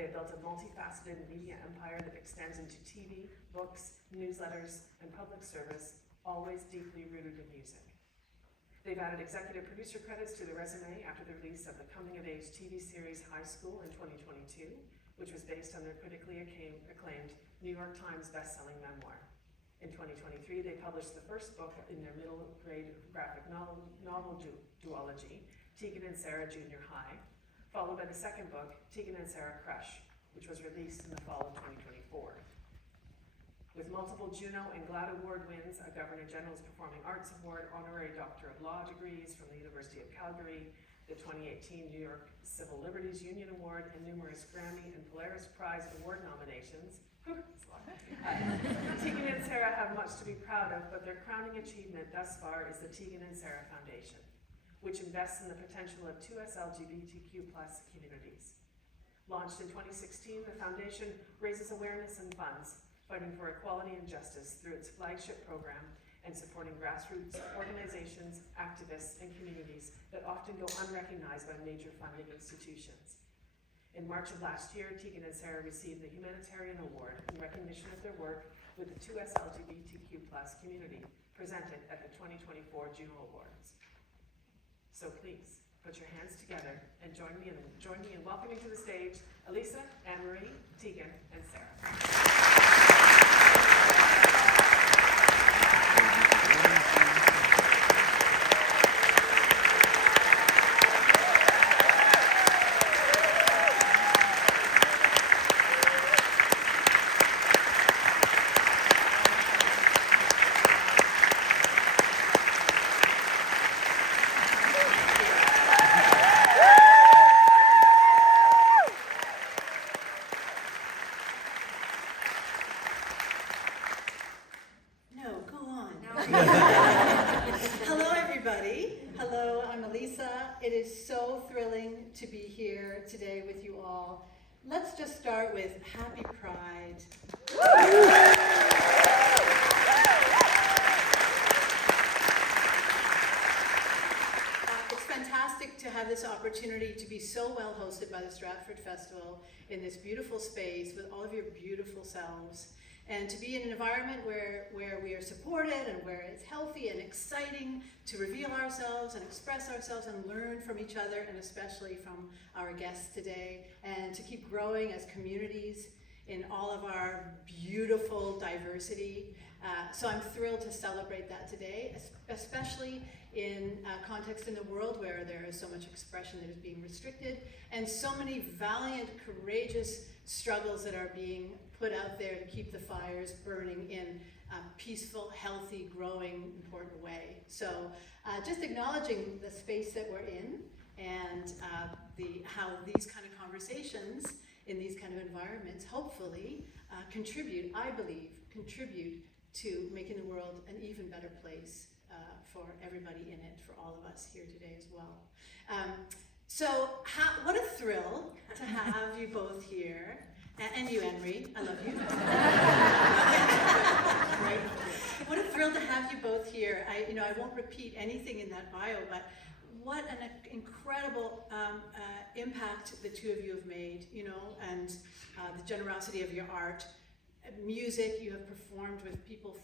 They have built a multifaceted media empire that extends into TV, books, newsletters, and public service, always deeply rooted in music. They've added executive producer credits to their resume after the release of the coming-of-age TV series High School in 2022, which was based on their critically acclaimed New York Times best-selling memoir. In 2023, they published the first book in their middle grade graphic novel duology, Tegan and Sara Junior High, followed by the second book, Tegan and Sara Crush, which was released in the fall of 2024. With multiple Juno and GLAAD Award wins, a Governor General's Performing Arts Award, honorary Doctor of Law degrees from the University of Calgary, the 2018 New York Civil Liberties Union Award, and numerous Grammy and Polaris Prize Award nominations. Tegan and Sara have much to be proud of, but their crowning achievement thus far is the Tegan and Sara Foundation, which invests in the potential of 2S LGBTQ+ communities. Launched in 2016, the foundation raises awareness and funds, fighting for equality and justice through its flagship program and supporting grassroots organizations, activists, and communities that often go unrecognized by major funding institutions. In March of last year, Tegan and Sara received the Humanitarian Award in recognition of their work with the 2S LGBTQ+ community, presented at the 2024 Juno Awards. So please, put your hands together and join me in welcoming to the stage Alisa, Ann-Marie, Tegan, and Sara. To be here today with you all. Let's just start with Happy Pride. It's fantastic to have this opportunity to be so well hosted by the Stratford Festival in this beautiful space with all of your beautiful selves, and to be in an environment where we are supported and where it's healthy and exciting to reveal ourselves and express ourselves and learn from each other, and especially from our guests today, and to keep growing as communities in all of our beautiful diversity. So I'm thrilled to celebrate that today, especially in a context in the world where there is so much expression that is being restricted, and so many valiant, courageous struggles that are being put out there to keep the fires burning in a peaceful, healthy, growing, important way. So just acknowledging the space that we're in, and how these kind of conversations in these kind of environments hopefully contribute to making the world an even better place for everybody in it, for all of us here today as well. So what a thrill to have you both here. And you, Ann-Marie, I love you. Right? What a thrill to have you both here. I won't repeat anything in that bio, but what an incredible impact the two of you have made, and the generosity of your art. Music, you have performed with people,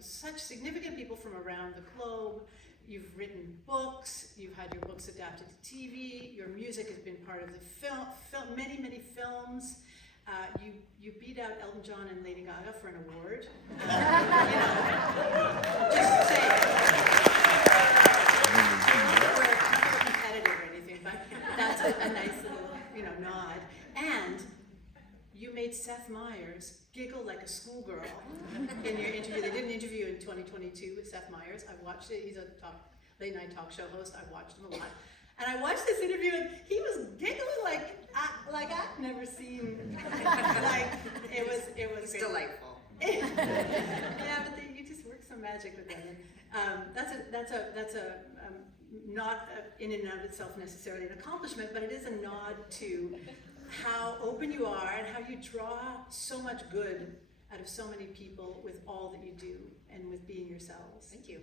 such significant people from around the globe. You've written books, you've had your books adapted to TV, your music has been part of the many, many films. You beat out Elton John and Lady Gaga for an award. Just saying. We're competitive or anything, but that's a nice little, nod. And you made Seth Meyers giggle like a schoolgirl in your interview. They did an interview in 2022 with Seth Meyers. I watched it. He's a late night talk show host. I've watched him a lot. And I watched this interview, and he was giggling like I've never seen. Like it was. It's delightful. Yeah, but you just work some magic with them. That's a not in and of itself necessarily an accomplishment, but it is a nod to how open you are and how you draw so much good out of so many people with all that you do and with being yourselves. Thank you.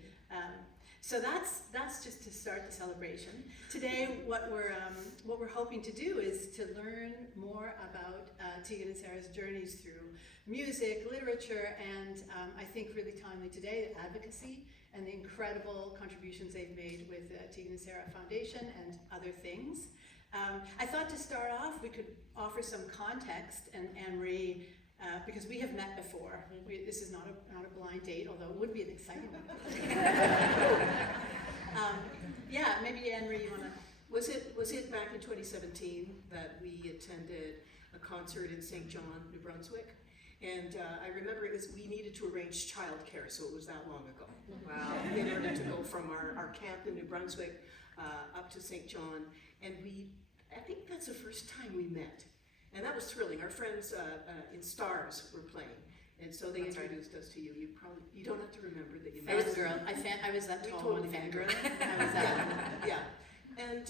So that's just to start the celebration. Today, what we're hoping to do is to learn more about Tegan and Sara's journeys through music, literature, and I think really timely today, Advocacy, and the incredible contributions they've made with the Tegan and Sara Foundation and other things. I thought to start off, we could offer some context, and Ann-Marie, because we have met before. This is not a blind date, although it would be an exciting one. Yeah, maybe Ann-Marie, you want to... Was it back in 2017 that we attended a concert in St. John, New Brunswick? And I remember we needed to arrange childcare, so it was that long ago. Wow. In order to go from our camp in New Brunswick up to St. John. And I think that's the first time we met. And that was thrilling. Our friends in Stars were playing. And so they introduced us to you. You don't have to remember that you met us. Fangirl. I was that tall totally one, fangirl. I was that. Yeah. And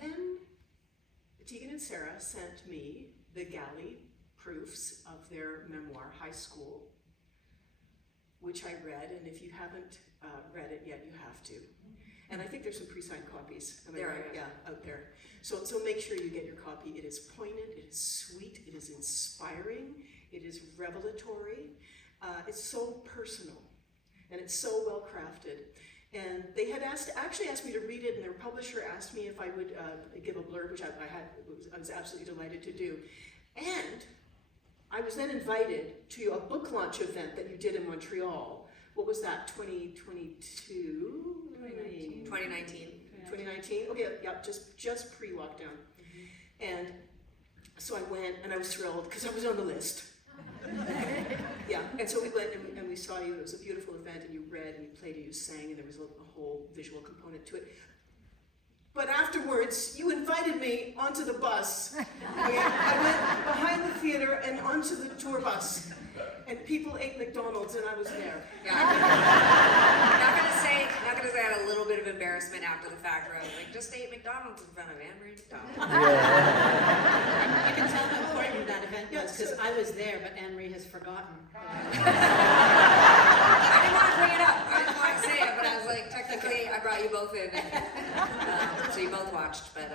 then Tegan and Sara sent me the galley proofs of their memoir, High School, which I read, and if you haven't read it yet, you have to. And I think there's some pre-signed copies, am I right? Yeah, out there. So make sure you get your copy. It is poignant, it is sweet, it is inspiring, it is revelatory, it's so personal, and it's so well crafted. And they had actually asked me to read it, and their publisher asked me if I would give a blurb, which I was absolutely delighted to do. And I was then invited to a book launch event that you did in Montreal. What was that, 2022? 2019. 2019? Okay, yeah, just pre-lockdown. And so I went, and I was thrilled, because I was on the list. Yeah, and so we went and we saw you. It was a beautiful event, and you read, and you played, and you sang, and there was a whole visual component to it. But afterwards, you invited me onto the bus. I went behind the theater and onto the tour bus, and people ate McDonald's, and I was there. Yeah. Not gonna say I had a little bit of embarrassment after the fact, where I was like, just ate McDonald's in front of Ann-Marie MacDonald. You can tell how important that event was, because I was there, but Ann-Marie has forgotten. I didn't want to bring it up. I didn't want to say it, but I was like, technically, I brought you both in, so you both watched. But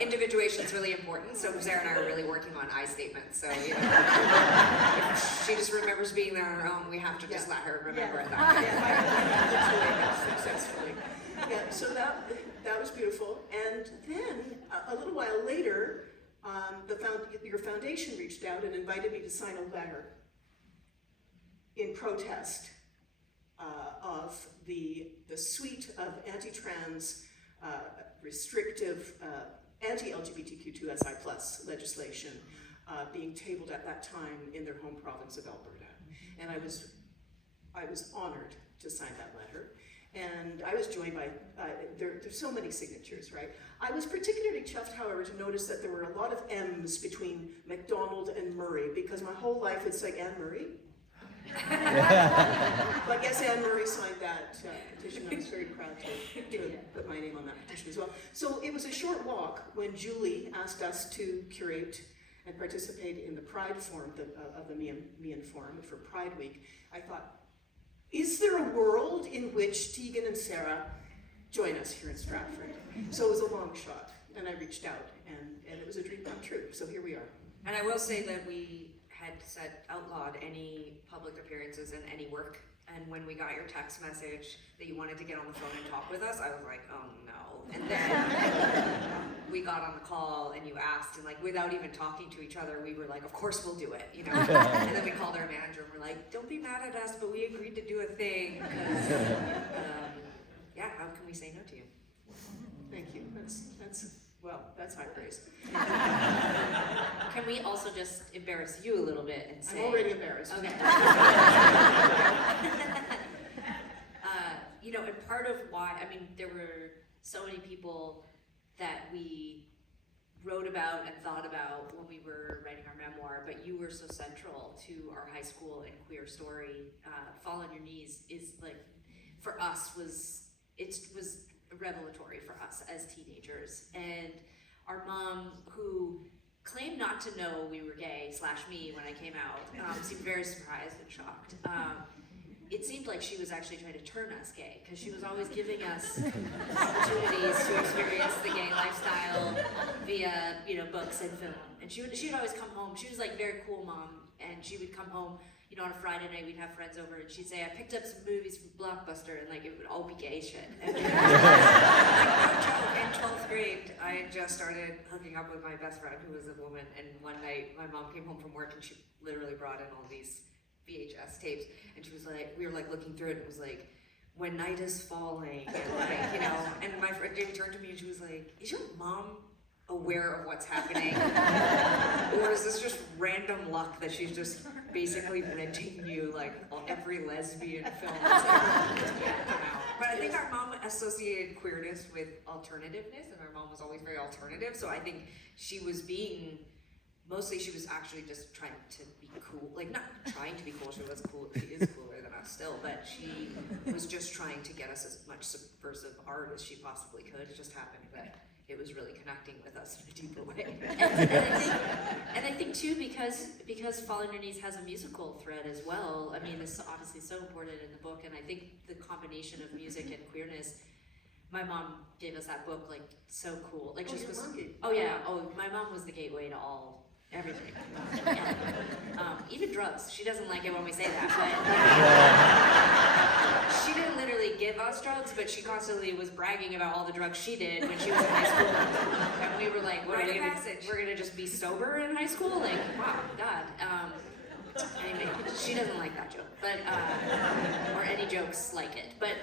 individuation is really important. So Sarah and I are really working on I statements. So you know, if she just remembers being there on her own, we have to just let her remember it. Successfully. Yeah. So that was beautiful. And then a little while later, your foundation reached out and invited me to sign a letter in protest of the suite of anti-trans, restrictive, anti-LGBTQ2SI+ legislation being tabled at that time in their home province of Alberta. And I was honored to sign that letter. And I was joined by, there's so many signatures, right? I was particularly chuffed, however, to notice that there were a lot of M's between McDonald and Murray, because my whole life it's like Ann-Marie. But yes, Ann-Marie signed that petition. I was very proud to put my name on that petition as well. So it was a short walk when Julie asked us to curate and participate in the Pride Forum of the Meehan Forum for Pride Week. I thought, is there a world in which Tegan and Sara join us here in Stratford? So it was a long shot, and I reached out, and it was a dream come true. So here we are. And I will say that we had outlawed any public appearances and any work. And when we got your text message that you wanted to get on the phone and talk with us, I was like, oh no. And then we got on the call and you asked, and like without even talking to each other, we were like, of course we'll do it, you know. And then we called our manager and we're like, don't be mad at us, but we agreed to do a thing. Yeah, how can we say no to you? Thank you. That's high praise. Can we also just embarrass you a little bit and say... I'm already embarrassed. Okay. You know, and part of why, I mean, there were so many people that we wrote about and thought about when we were writing our memoir, but you were so central to our high school and queer story. Fall on Your Knees is like, for us, was revelatory for us as teenagers. And our mom, who claimed not to know we were gay, / me when I came out, seemed very surprised and shocked. it seemed like she was actually trying to turn us gay, because she was always giving us opportunities to experience the gay lifestyle via, you know, books and film. And she would always come home. She was like very cool mom, and she would come home, you know, on a Friday night, we'd have friends over, and she'd say, I picked up some movies from Blockbuster, and like it would all be gay shit. And like, no joke, in 12th grade, I had just started hooking up with my best friend, who was a woman, and one night my mom came home from work, and she literally brought in all these VHS tapes, and she was like, we were like looking through it, and it was like, When Night is Falling, and like, you know, and my friend Jamie turned to me and she was like, is your mom aware of what's happening? Or is this just random luck that she's just basically renting you like every lesbian film that's ever come out? But I think our mom associated queerness with alternativeness, and our mom was always very alternative, so I think she was being, mostly she was actually just trying to be cool, like not trying to be cool, she was cool, she is cooler than us still, but she was just trying to get us as much subversive art as she possibly could. It just happened that it was really connecting with us in a deeper way. And I think too, because Fall on Your Knees has a musical thread as well, I mean, it's obviously so important in the book, and I think the combination of music and queerness, my mom gave us that book, like, so cool. Like, just was, oh yeah, oh, my mom was the gateway to everything. Yeah. Even drugs. She doesn't like it when we say that, but she didn't literally give us drugs, but she constantly was bragging about all the drugs she did when she was in high school. And we were like, what, we're gonna just be sober in high school? Like, wow, God. Anyway, she doesn't like that joke, but, or any jokes like it. But,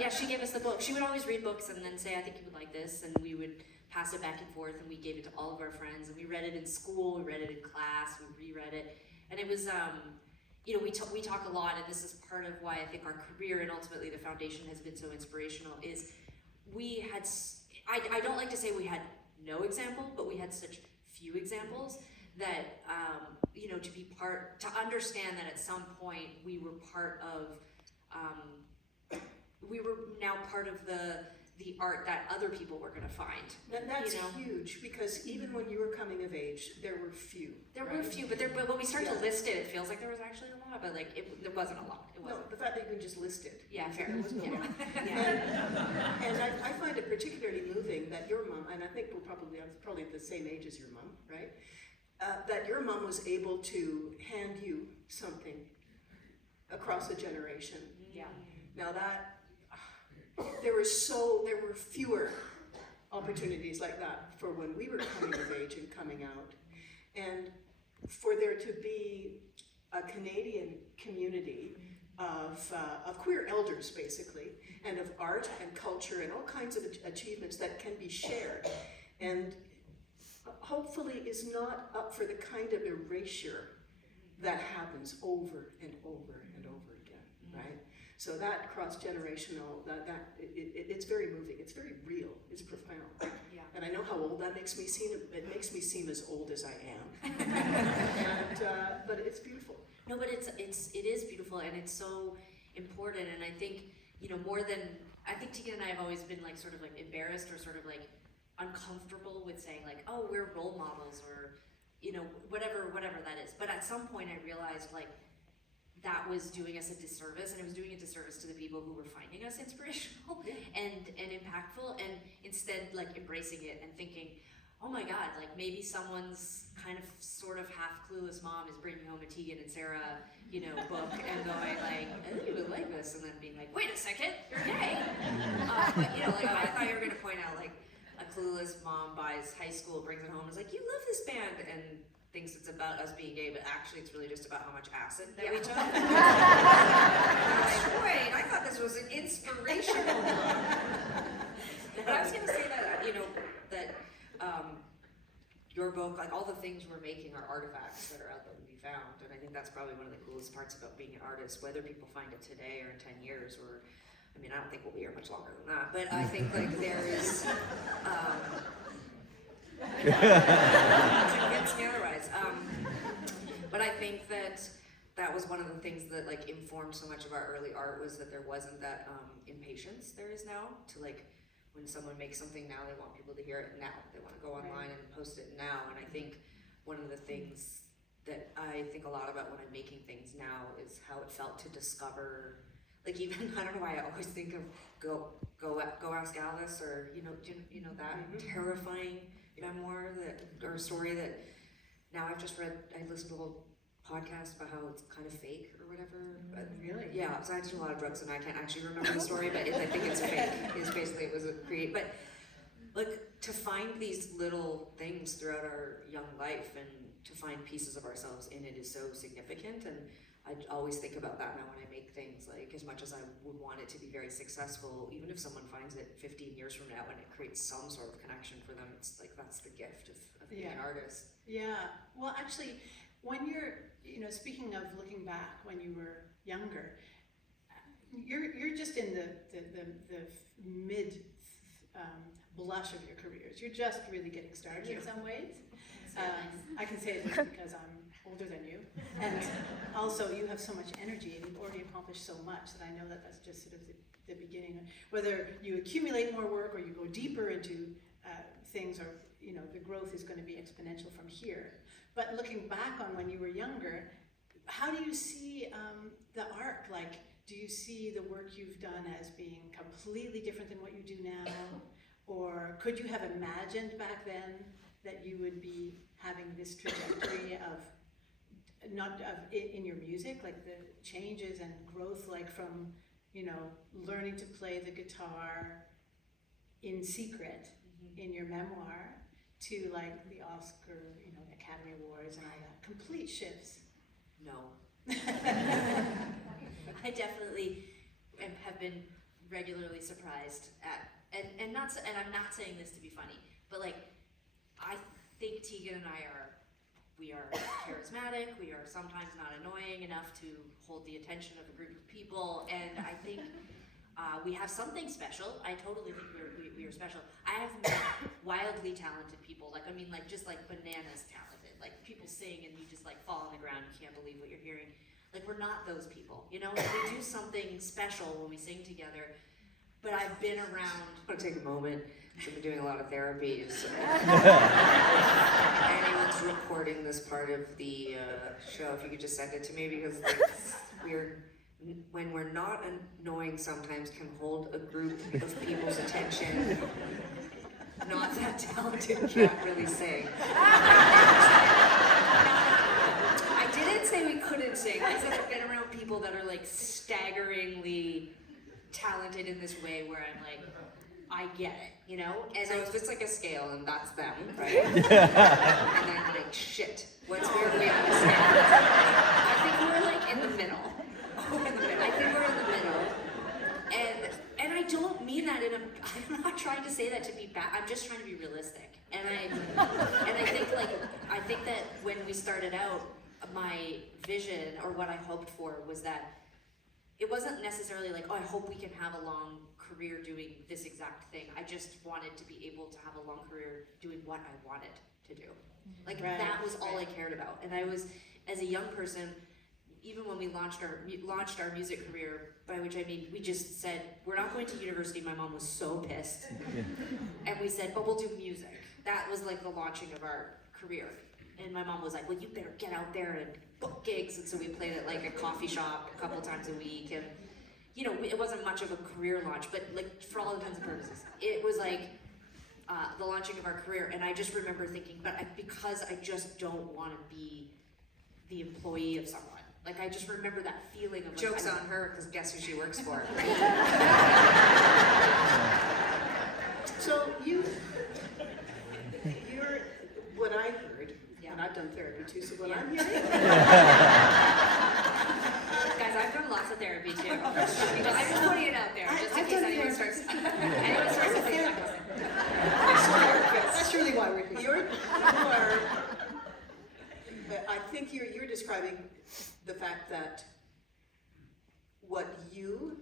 yeah, she gave us the book. She would always read books and then say, I think you would like this, and we would pass it back and forth, and we gave it to all of our friends, and we read it in school, we read it in class, we reread it, and it was, you know, we talk a lot, and this is part of why I think our career and ultimately the foundation has been so inspirational, is we had, I don't like to say we had no example, but we had such few examples that, you know, to understand that at some point we were part of, we were now part of the art that other people were going to find. That's you know? huge, because even when you were coming of age, there were few. There were a few, but when we start to list it, it feels like there was actually a lot, but like there wasn't a lot. It wasn't. No, the fact that you can just list it. Yeah, fair. There was no lot. And I find it particularly moving that your mom, and I think I was probably the same age as your mom, right? That your mom was able to hand you something across a generation. Yeah. Now that, there were fewer opportunities like that for when we were coming of age and coming out. And for there to be a Canadian community of queer elders, basically, and of art and culture and all kinds of achievements that can be shared, and hopefully is not up for the kind of erasure that happens over and over and over again, right? So that cross-generational, it's very moving, it's very real, it's profound. Yeah. And I know how old that makes me seem, it makes me seem as old as I am. But it's beautiful. No, but it is beautiful, and it's so important, and I think, you know, I think Tegan and I have always been like sort of like embarrassed or sort of like uncomfortable with saying like, oh, we're role models, or, you know, whatever that is. But at some point I realized like, that was doing us a disservice, and it was doing a disservice to the people who were finding us inspirational and impactful, and instead like embracing it and thinking, oh my God, like maybe someone's kind of sort of half clueless mom is bringing home a Tegan and Sara, you know, book and going like, I think you would like this, and then being like, wait a second, you're gay. But you know, like I thought you were gonna point out like a clueless mom buys High School, brings it home, and is like, you love this band, and thinks it's about us being gay, but actually it's really just about how much acid that we took. Like, wait, I thought this was an inspirational book. But I was gonna say that, you know, that your book, like all the things we're making are artifacts that are out there to be found, and I think that's probably one of the coolest parts about being an artist, whether people find it today or in 10 years, or, I mean, I don't think we'll be here much longer than that, but I think like there is, it's otherwise. But I think that was one of the things that like informed so much of our early art, was that there wasn't that impatience there is now to like, when someone makes something now, they want people to hear it now. They want to go online and post it now. And I think one of the things that I think a lot about when I'm making things now is how it felt to discover, like even, I don't know why I always think of Go Ask Alice, or you know that terrifying memoir or story that now I've just read. I listened to a whole podcast about how it's kind of fake or whatever. But Really? yeah, so I did a lot of drugs and I can't actually remember the story, but I think it's fake. Is basically it was a create, but like to find these little things throughout our young life and to find pieces of ourselves in it is so significant. And I always think about that now when I make things, like as much as I would want it to be very successful, even if someone finds it 15 years from now and it creates some sort of connection for them, it's like that's the gift of being an artist. Yeah, well actually, when you're, speaking of looking back when you were younger, you're just in the mid blush of your careers. You're just really getting started in some ways. I can say it just because I'm older than you, and also you have so much energy and you've already accomplished so much that I know that that's just sort of the beginning. Whether you accumulate more work or you go deeper into things, or the growth is going to be exponential from here. But looking back on when you were younger, how do you see the arc? Like, do you see the work you've done as being completely different than what you do now? Or could you have imagined back then that you would be having this trajectory in your music, like the changes and growth, like from, learning to play the guitar in secret in your memoir to like the Oscar, Academy Awards and all that, complete shifts? No. I definitely have been regularly surprised at, and I'm not saying this to be funny, but like, I think Tegan and I we are charismatic, we are sometimes not annoying enough to hold the attention of a group of people, and I think we have something special. I totally think we are special. I have met wildly talented people, just like bananas talented. Like people sing and you just like fall on the ground, you can't believe what you're hearing. Like we're not those people, we do something special when we sing together. But I've been around. I want to take a moment. I've been doing a lot of therapies. Anyone's recording this part of the show, if you could just send it to me, because when we're not annoying, sometimes can hold a group of people's attention. Not that talented, can't really sing. I didn't say we couldn't sing. I said I've been around people that are like staggeringly talented in this way where I'm like, I get it, And so if it's like a scale and that's them, right? And then like, shit, what's where are we on the scale? I think we're like in the middle. I think we're in the middle. And I don't mean that I'm not trying to say that to be bad. I'm just trying to be realistic. And I think that when we started out, my vision or what I hoped for was that it wasn't necessarily like, oh, I hope we can have a long career doing this exact thing. I just wanted to be able to have a long career doing what I wanted to do. Like that was all I cared about. And I was, as a young person, even when we launched our music career, by which I mean we just said, we're not going to university. My mom was so pissed. And we said, but we'll do music. That was like the launching of our career. And my mom was like, well, you better get out there and book gigs. And so we played at like a coffee shop a couple times a week. And, it wasn't much of a career launch, but like for all intents and purposes, it was like the launching of our career. And I just remember thinking, because I just don't want to be the employee of someone. Like I just remember that feeling of like, joke's on her, because guess who she works for? So you're what I heard, and I've done therapy too, so what I'm hearing. Guys, I've done lots of therapy too. I'm just putting it out there, just in case anyone starts to say something. That's really why we're here. I think you're describing the fact that what you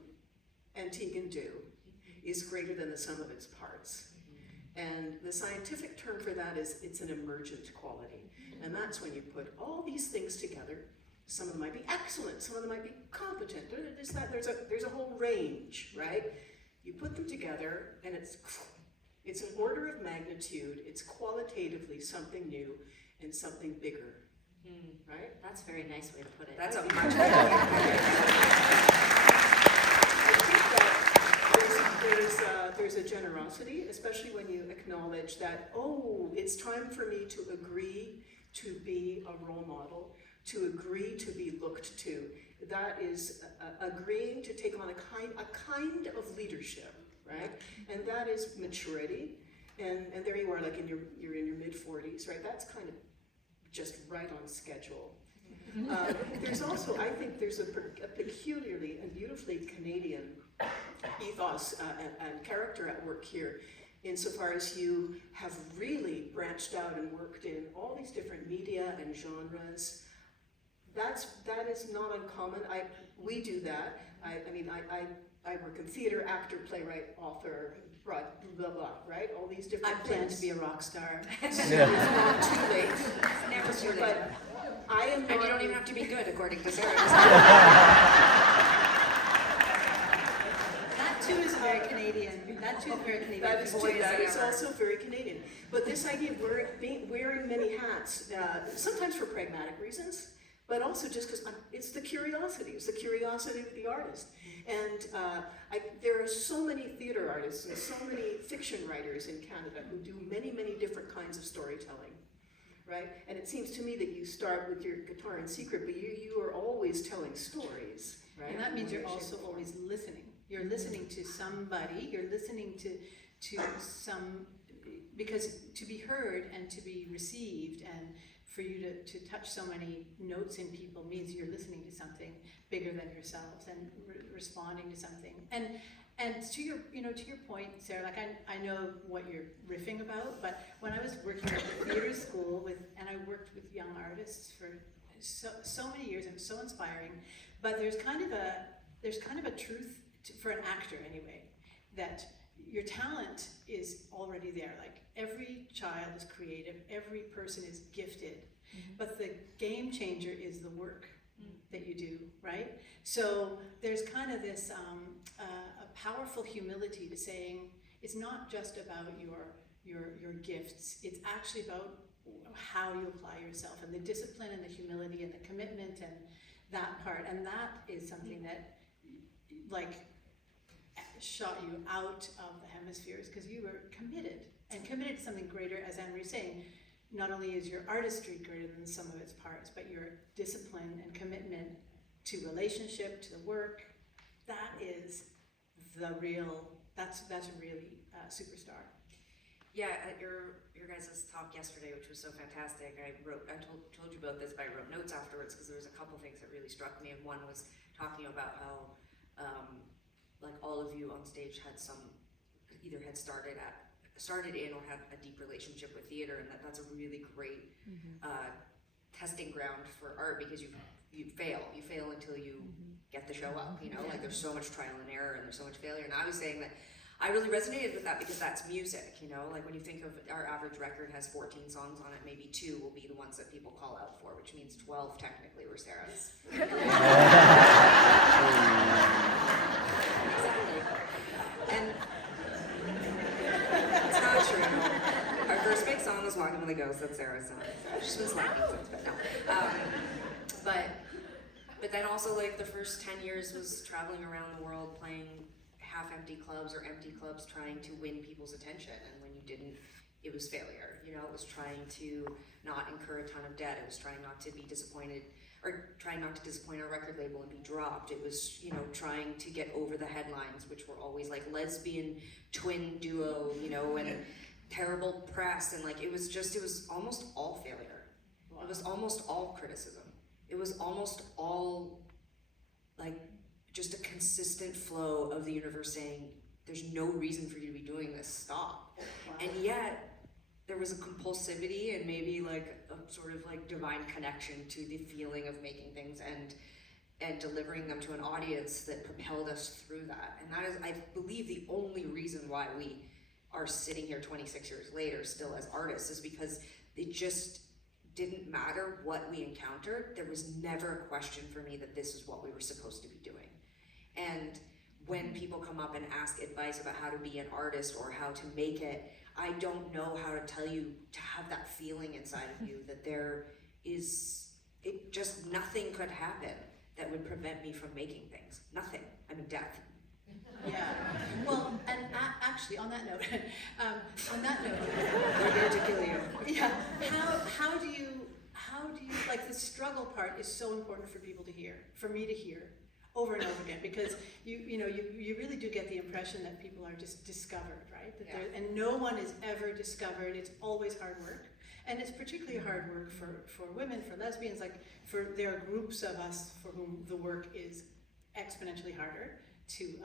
and Tegan do is greater than the sum of its parts. And the scientific term for that is it's an emergent quality. And that's when you put all these things together. Some of them might be excellent, some of them might be competent. There's a whole range, right? You put them together and it's an order of magnitude, it's qualitatively something new and something bigger right? That's a very nice way to put it. That's a much I think that there's a generosity, especially when you acknowledge that, oh, it's time for me to agree to be a role model, to agree to be looked to. That is agreeing to take on a kind of leadership, right? And that is maturity. And there you are, like you're in your mid-40s, right? That's kind of just right on schedule. There's also, I think there's a peculiarly and beautifully Canadian ethos and character at work here, insofar as you have really branched out and worked in all these different media and genres. That is not uncommon. We do that. I work in theater, actor, playwright, author, blah, blah, blah, right? All these different I plan things. to be a rock star. It's not too late. It's never too late. But I am not... And you don't even have to be good, according to Sarah. That too is very Canadian. That too is very Canadian. That is, Boy, that is is it ever. also very Canadian. But this idea of wearing many hats, sometimes for pragmatic reasons, but also just because it's the curiosity. It's the curiosity of the artist. And there are so many theater artists and so many fiction writers in Canada who do many, many different kinds of storytelling, right? And it seems to me that you start with your guitar in secret, but you are always telling stories, right? And that means you're In one way, also shape, or form. always listening. You're listening to somebody, you're listening to some, because to be heard and to be received and for you to touch so many notes in people means you're listening to something bigger than yourselves and responding to something. And to your point, Sarah, like I know what you're riffing about, but when I was working at the theater school and I worked with young artists for so many years, it was so inspiring. But there's kind of a truth for an actor anyway, that your talent is already there. Like every child is creative, every person is gifted, but the game changer is the work that you do, right? So there's kind of this a powerful humility to saying it's not just about your gifts. It's actually about how you apply yourself and the discipline and the humility and the commitment and that part. And that is something that like shot you out of the hemispheres because you were committed to something greater, as Ann-Marie is saying. Not only is your artistry greater than some of its parts, but your discipline and commitment to relationship, to the work, that's really superstar. Yeah, at your guys' talk yesterday, which was so fantastic, I told you about this, but I wrote notes afterwards because there was a couple things that really struck me, and one was talking about how like all of you on stage had either had started in or had a deep relationship with theater, and that's a really great testing ground for art, because you fail until you get the show up, like there's so much trial and error and there's so much failure. And I was saying that I really resonated with that because that's music, like when you think of our average record has 14 songs on it, maybe 2 will be the ones that people call out for, which means 12 technically were Sarah's. Exactly. And it's not true. Our first big song was Walking with the Ghost, that's Sarah's song. She's been slacking since, but no. But then also like the first 10 years was traveling around the world playing half-empty clubs or empty clubs, trying to win people's attention, and when you didn't, it was failure. It was trying to not incur a ton of debt. It was trying not to be disappointed, or trying not to disappoint our record label and be dropped. It was, trying to get over the headlines, which were always like lesbian twin duo, and terrible press, and like it was almost all failure. Wow. It was almost all criticism. It was almost all like just a consistent flow of the universe saying, there's no reason for you to be doing this, stop. Wow. And yet, there was a compulsivity and maybe like a sort of like divine connection to the feeling of making things and delivering them to an audience that propelled us through that. And that is, I believe, the only reason why we are sitting here 26 years later still as artists, is because it just didn't matter what we encountered. There was never a question for me that this is what we were supposed to be doing. And when people come up and ask advice about how to be an artist or how to make it, I don't know how to tell you to have that feeling inside of you that there is it just, nothing could happen that would prevent me from making things. Nothing. I mean, death. Yeah. Well, and actually, on that note, We're here to kill you. yeah. How do you like the struggle part is so important for people to hear, for me to hear, over and over again, because you really do get the impression that people are just discovered, right? That and no one is ever discovered. It's always hard work. And it's particularly hard work for women, for lesbians, like there are groups of us for whom the work is exponentially harder to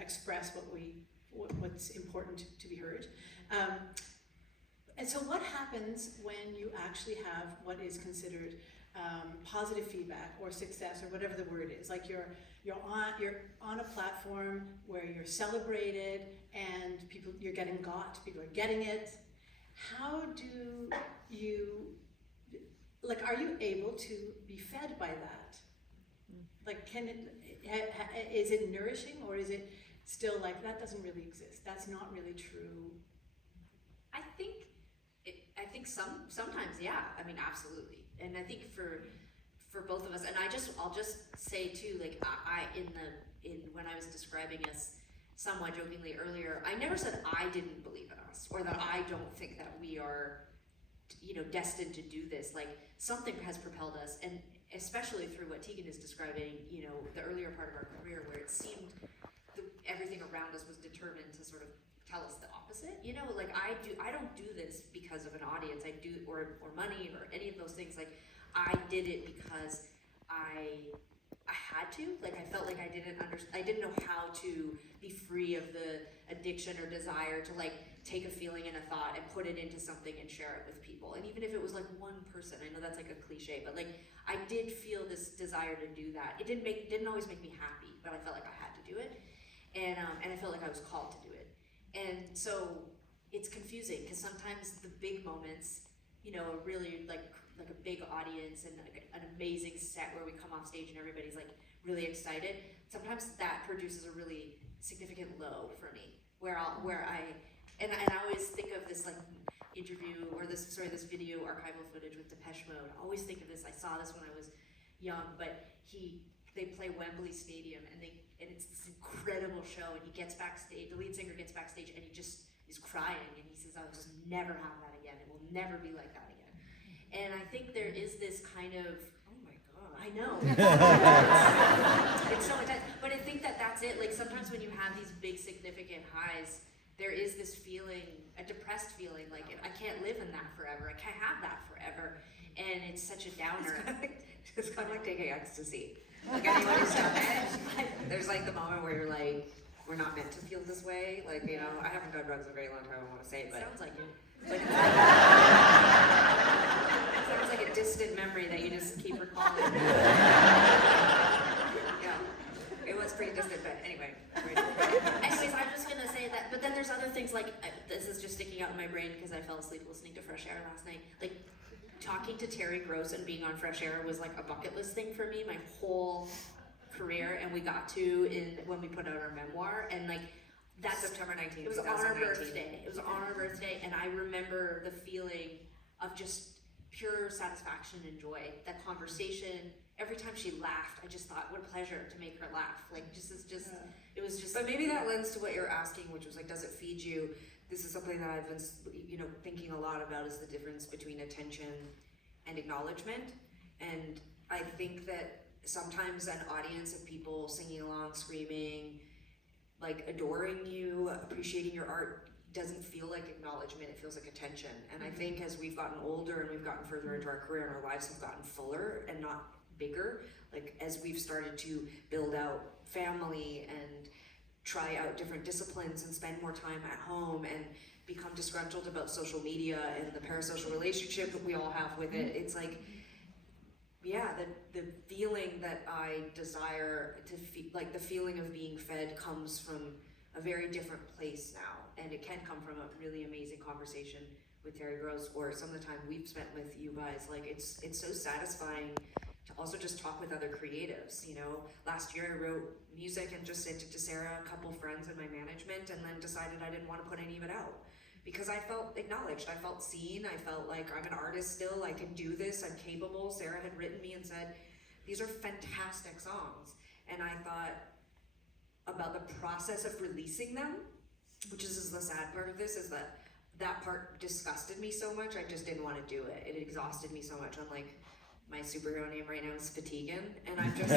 express what's important to be heard. And so what happens when you actually have what is considered positive feedback or success or whatever the word is? Like you're on a platform where you're celebrated and you're getting people are getting it. How do you, like, are you able to be fed by that? Like, is it nourishing, or is it still like, that doesn't really exist, that's not really true? I think sometimes, yeah. I mean, absolutely. And I think for both of us, and I'll just say too, like when I was describing us somewhat jokingly earlier, I never said I didn't believe in us, or that I don't think that we are, destined to do this. Like, something has propelled us, and especially through what Tegan is describing, the earlier part of our career, where it seemed everything around us was determined to sort of tell us the opposite. Like I don't do this because of an audience. I do, or money, or any of those things. Like, I did it because I had to. Like, I felt like I didn't know how to be free of the addiction or desire to like take a feeling and a thought and put it into something and share it with people. And even if it was like one person, I know that's like a cliche, but like I did feel this desire to do that. It didn't always make me happy, but I felt like I had to do it, and I felt like I was called to do it. And so it's confusing, because sometimes the big moments, are really like a big audience and like an amazing set where we come off stage and everybody's like really excited. Sometimes that produces a really significant low for me, where I always think of this like interview, or this video archival footage with Depeche Mode. I always think of this. I saw this when I was young, but they play Wembley Stadium, and it's this incredible show, and he gets backstage, the lead singer gets backstage, and he just is crying, and he says, I'll just never have that again. It will never be like that again. And I think there is this kind of, oh my God, I know. It's so intense. But I think that's it. Like, sometimes when you have these big significant highs, there is this feeling, a depressed feeling, like I can't live in that forever. I can't have that forever. And it's such a downer. It's kind of like taking ecstasy. Like, anyone who's done it, there's like the moment where you're like, we're not meant to feel this way. Like, I haven't done drugs in a very long time, I want to say, but Sounds like it. But it sounds like a distant memory that you just keep recalling. Yeah, it was pretty distant, but anyway. Anyways, I'm just gonna say that, but then there's other things, like, this is just sticking out in my brain because I fell asleep listening to Fresh Air last night. Like, talking to Terry Gross and being on Fresh Air was like a bucket list thing for me my whole career, and we got to when we put out our memoir, and like, that's September 19th, it was on our birthday. It was on our birthday, and I remember the feeling of just pure satisfaction and joy. That conversation, every time she laughed, I just thought, what a pleasure to make her laugh. Like, it was just. But maybe that lends to what you're asking, which was like, does it feed you? This is something that I've been, thinking a lot about, is the difference between attention and acknowledgement. And I think that sometimes an audience of people singing along, screaming, like adoring you, appreciating your art, doesn't feel like acknowledgement, it feels like attention. And I think as we've gotten older and we've gotten further into our career and our lives have gotten fuller and not bigger, like as we've started to build out family and try out different disciplines and spend more time at home and become disgruntled about social media and the parasocial relationship that we all have with it, it's like, yeah, the feeling that I desire to feel, like the feeling of being fed, comes from a very different place now. And it can come from a really amazing conversation with Terry Gross, or some of the time we've spent with you guys. Like, it's so satisfying to also just talk with other creatives. Last year I wrote music and just sent it to Sarah, a couple friends in my management, and then decided I didn't want to put any of it out because I felt acknowledged, I felt seen, I felt like I'm an artist still, I can do this, I'm capable. Sarah had written me and said, these are fantastic songs. And I thought about the process of releasing them, which is the sad part of this, is that part disgusted me so much, I just didn't want to do it. It exhausted me so much. I'm like, my superhero name right now is Tegan, and I'm just,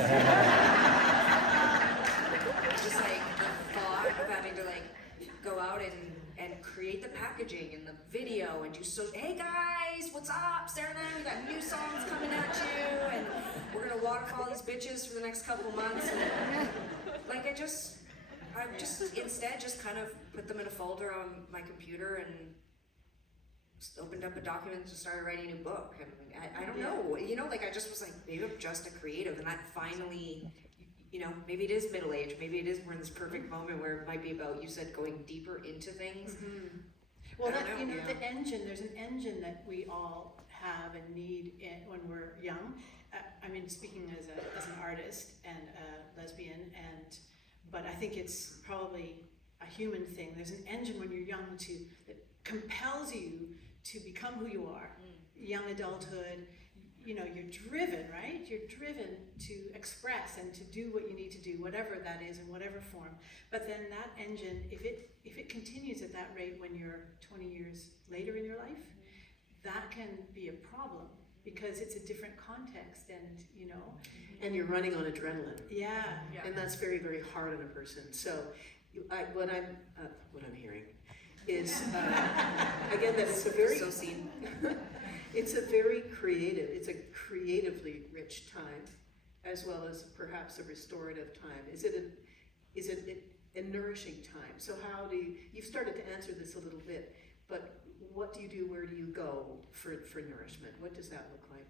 just like the thought of having to like go out and create the packaging and the video and do hey guys, what's up? Sarah and I, we got new songs coming at you, and we're gonna waterfall these bitches for the next couple months. And, like I just instead just kind of put them in a folder on my computer and just opened up a document and just started writing a new book. And I don't know, you know, like I just was like, maybe I'm just a creative, and that finally, you know, maybe it is middle age, maybe it is we're in this perfect moment where it might be about, you said, going deeper into things. Well, I don't that, know, you know, yeah. the engine, there's an engine that we all have and need when we're young. I mean, speaking as an artist and a lesbian, but I think it's probably a human thing. There's an engine when you're young that compels you to become who you are. Young adulthood, you know, you're driven, right? You're driven to express and to do what you need to do, whatever that is in whatever form. But then that engine, if it continues at that rate when you're 20 years later in your life, that can be a problem because it's a different context, and you know. And you're running on adrenaline. Yeah. And that's very, very hard on a person. So what I'm hearing is, again, that it's a very, So seen. it's a very creative, it's a creatively rich time, as well as perhaps a restorative time. Is it a nourishing time? So how do you've started to answer this a little bit, but what do you do, where do you go for nourishment? What does that look like?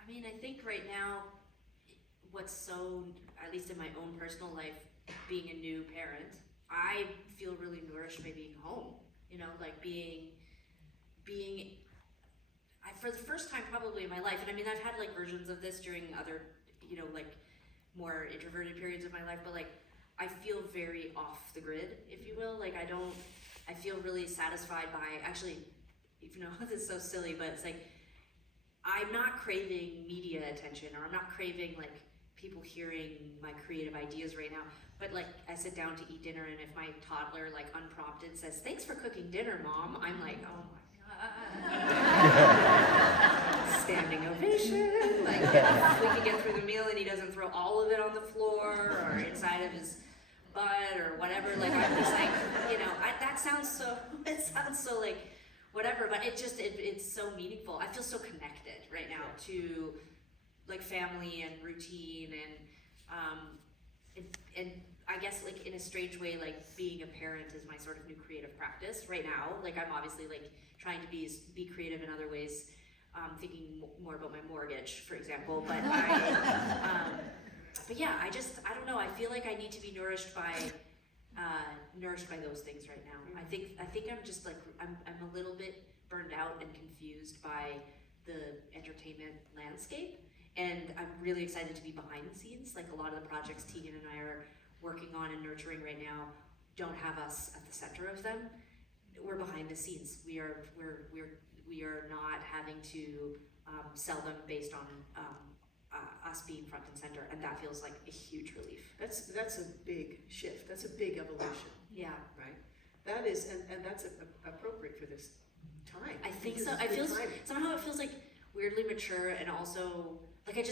I mean, I think right now, what's so, at least in my own personal life, being a new parent, I feel really nourished by being home, you know, like being, for the first time probably in my life, and I mean, I've had like versions of this during other, you know, like more introverted periods of my life, but like, I feel very off the grid, if you will. Like I feel really satisfied by, actually, you know, this is so silly, but it's like, I'm not craving media attention, or I'm not craving like people hearing my creative ideas right now. But like I sit down to eat dinner, and if my toddler like unprompted says, "Thanks for cooking dinner, Mom," I'm like, oh my god. Standing ovation. Like if we can get through the meal and he doesn't throw all of it on the floor or inside of his butt or whatever, like I'm just like, you know, it sounds so like whatever, but it's so meaningful. I feel so connected right now to like family and routine and I guess like in a strange way, like being a parent is my sort of new creative practice right now. Like I'm obviously like trying to be creative in other ways, thinking more about my mortgage, for example, but but yeah, I don't know, I feel like I need to be nourished by those things right now. I think I'm just like, I'm a little bit burned out and confused by the entertainment landscape, and I'm really excited to be behind the scenes. Like a lot of the projects Tegan and I are working on and nurturing right now don't have us at the center of them. We're behind the scenes. We are not having to sell them based on us being front and center, and that feels like a huge relief. That's a big shift. That's a big evolution. Yeah. Right? That is, and that's appropriate for this time. I think Because so. it's good Somehow it feels like weirdly mature, and also like I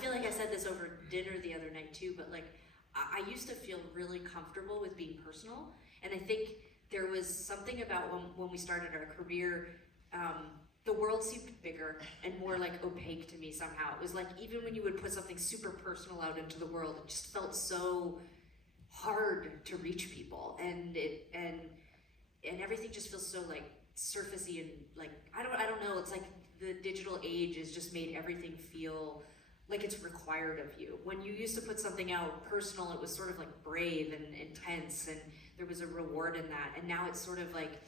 feel like I said this over dinner the other night too, but like I used to feel really comfortable with being personal, and I think there was something about when we started our career, the world seemed bigger and more like opaque to me somehow. It was like even when you would put something super personal out into the world, it just felt so hard to reach people, and everything just feels so like surfacey and like I don't know. It's like the digital age has just made everything feel like it's required of you. When you used to put something out personal, it was sort of like brave and intense, and there was a reward in that. And now it's sort of like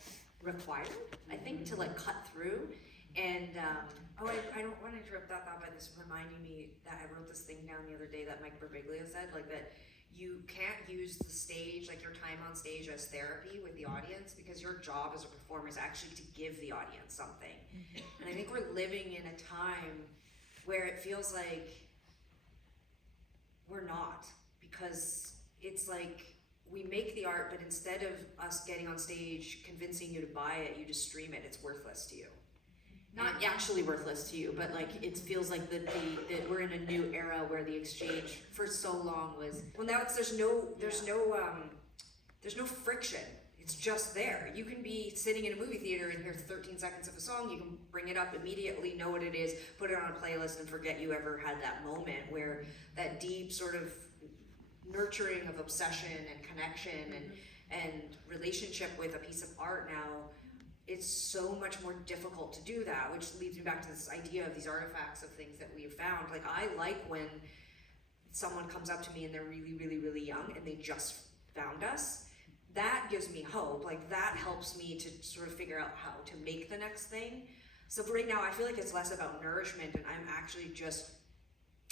required, I think, to like cut through. And I don't want to interrupt that thought by this reminding me that I wrote this thing down the other day that Mike Birbiglia said, like that, you can't use the stage, like your time on stage, as therapy with the audience, because your job as a performer is actually to give the audience something. And I think we're living in a time where it feels like we're not, because it's like we make the art, but instead of us getting on stage, convincing you to buy it, you just stream it. It's worthless to you. Not actually worthless to you, but like it feels like that we're in a new era where the exchange for so long was. Well, now there's no friction. It's just there. You can be sitting in a movie theater and hear 13 seconds of a song. You can bring it up immediately, know what it is, put it on a playlist, and forget you ever had that moment where that deep sort of nurturing of obsession and connection and relationship with a piece of art now. It's so much more difficult to do that, which leads me back to this idea of these artifacts of things that we have found. Like, I like when someone comes up to me and they're really, really, really young and they just found us. That gives me hope. Like, that helps me to sort of figure out how to make the next thing. So for right now, I feel like it's less about nourishment, and I'm actually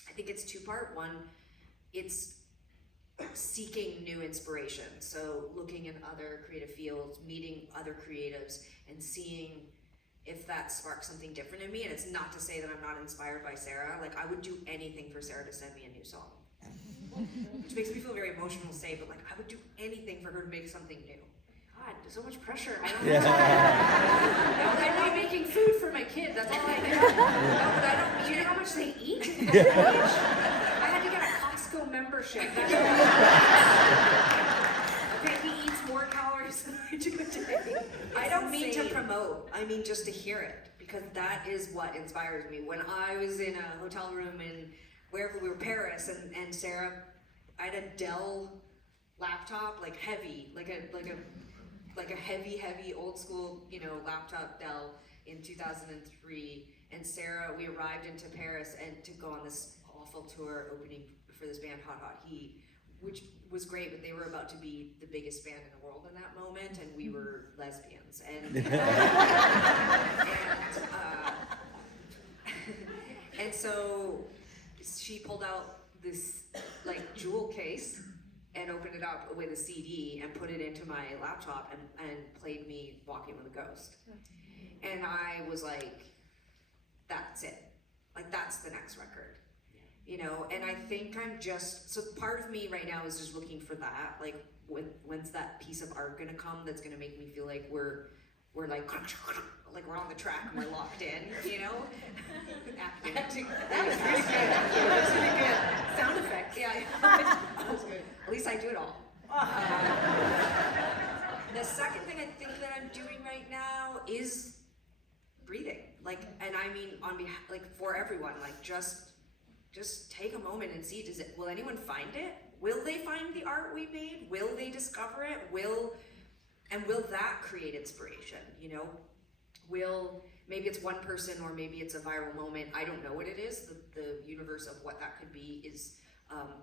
I think it's two-part. One, it's seeking new inspiration. So looking in other creative fields, meeting other creatives, and seeing if that sparks something different in me. And it's not to say that I'm not inspired by Sara. Like, I would do anything for Sara to send me a new song. Which makes me feel very emotional to say, but like, I would do anything for her to make something new. God, there's so much pressure. I don't know. I'm making food for my kid. That's all I do. No, but I don't. Do you know how much they eat? I had to get a Costco membership. Okay, he eats more calories than I do a day. I don't mean to promote. I mean just to hear it, because that is what inspires me. When I was in a hotel room in wherever we were, Paris, and Sara, I had a Dell laptop, like heavy, like a heavy old school, laptop Dell in 2003. And Sara, we arrived into Paris and to go on this awful tour opening for this band Hot Hot Heat, which was great, but they were about to be the biggest band in the world in that moment, and we were lesbians. And so she pulled out this like jewel case and opened it up with a CD and put it into my laptop and played me Walking with a Ghost. And I was like, that's it. Like, that's the next record. And I think so part of me right now is just looking for that, like, when's that piece of art gonna come that's gonna make me feel like we're like we're on the track and we're locked in, Acting. That was pretty good. That was pretty good. Sound effects. Yeah. That was good. At least I do it all. The second thing I think that I'm doing right now is breathing. Like, and I mean on behalf, like, for everyone, like, just take a moment and see, will anyone find it? Will they find the art we made? Will they discover it? Will that create inspiration? Maybe it's one person, or maybe it's a viral moment. I don't know what it is. The universe of what that could be is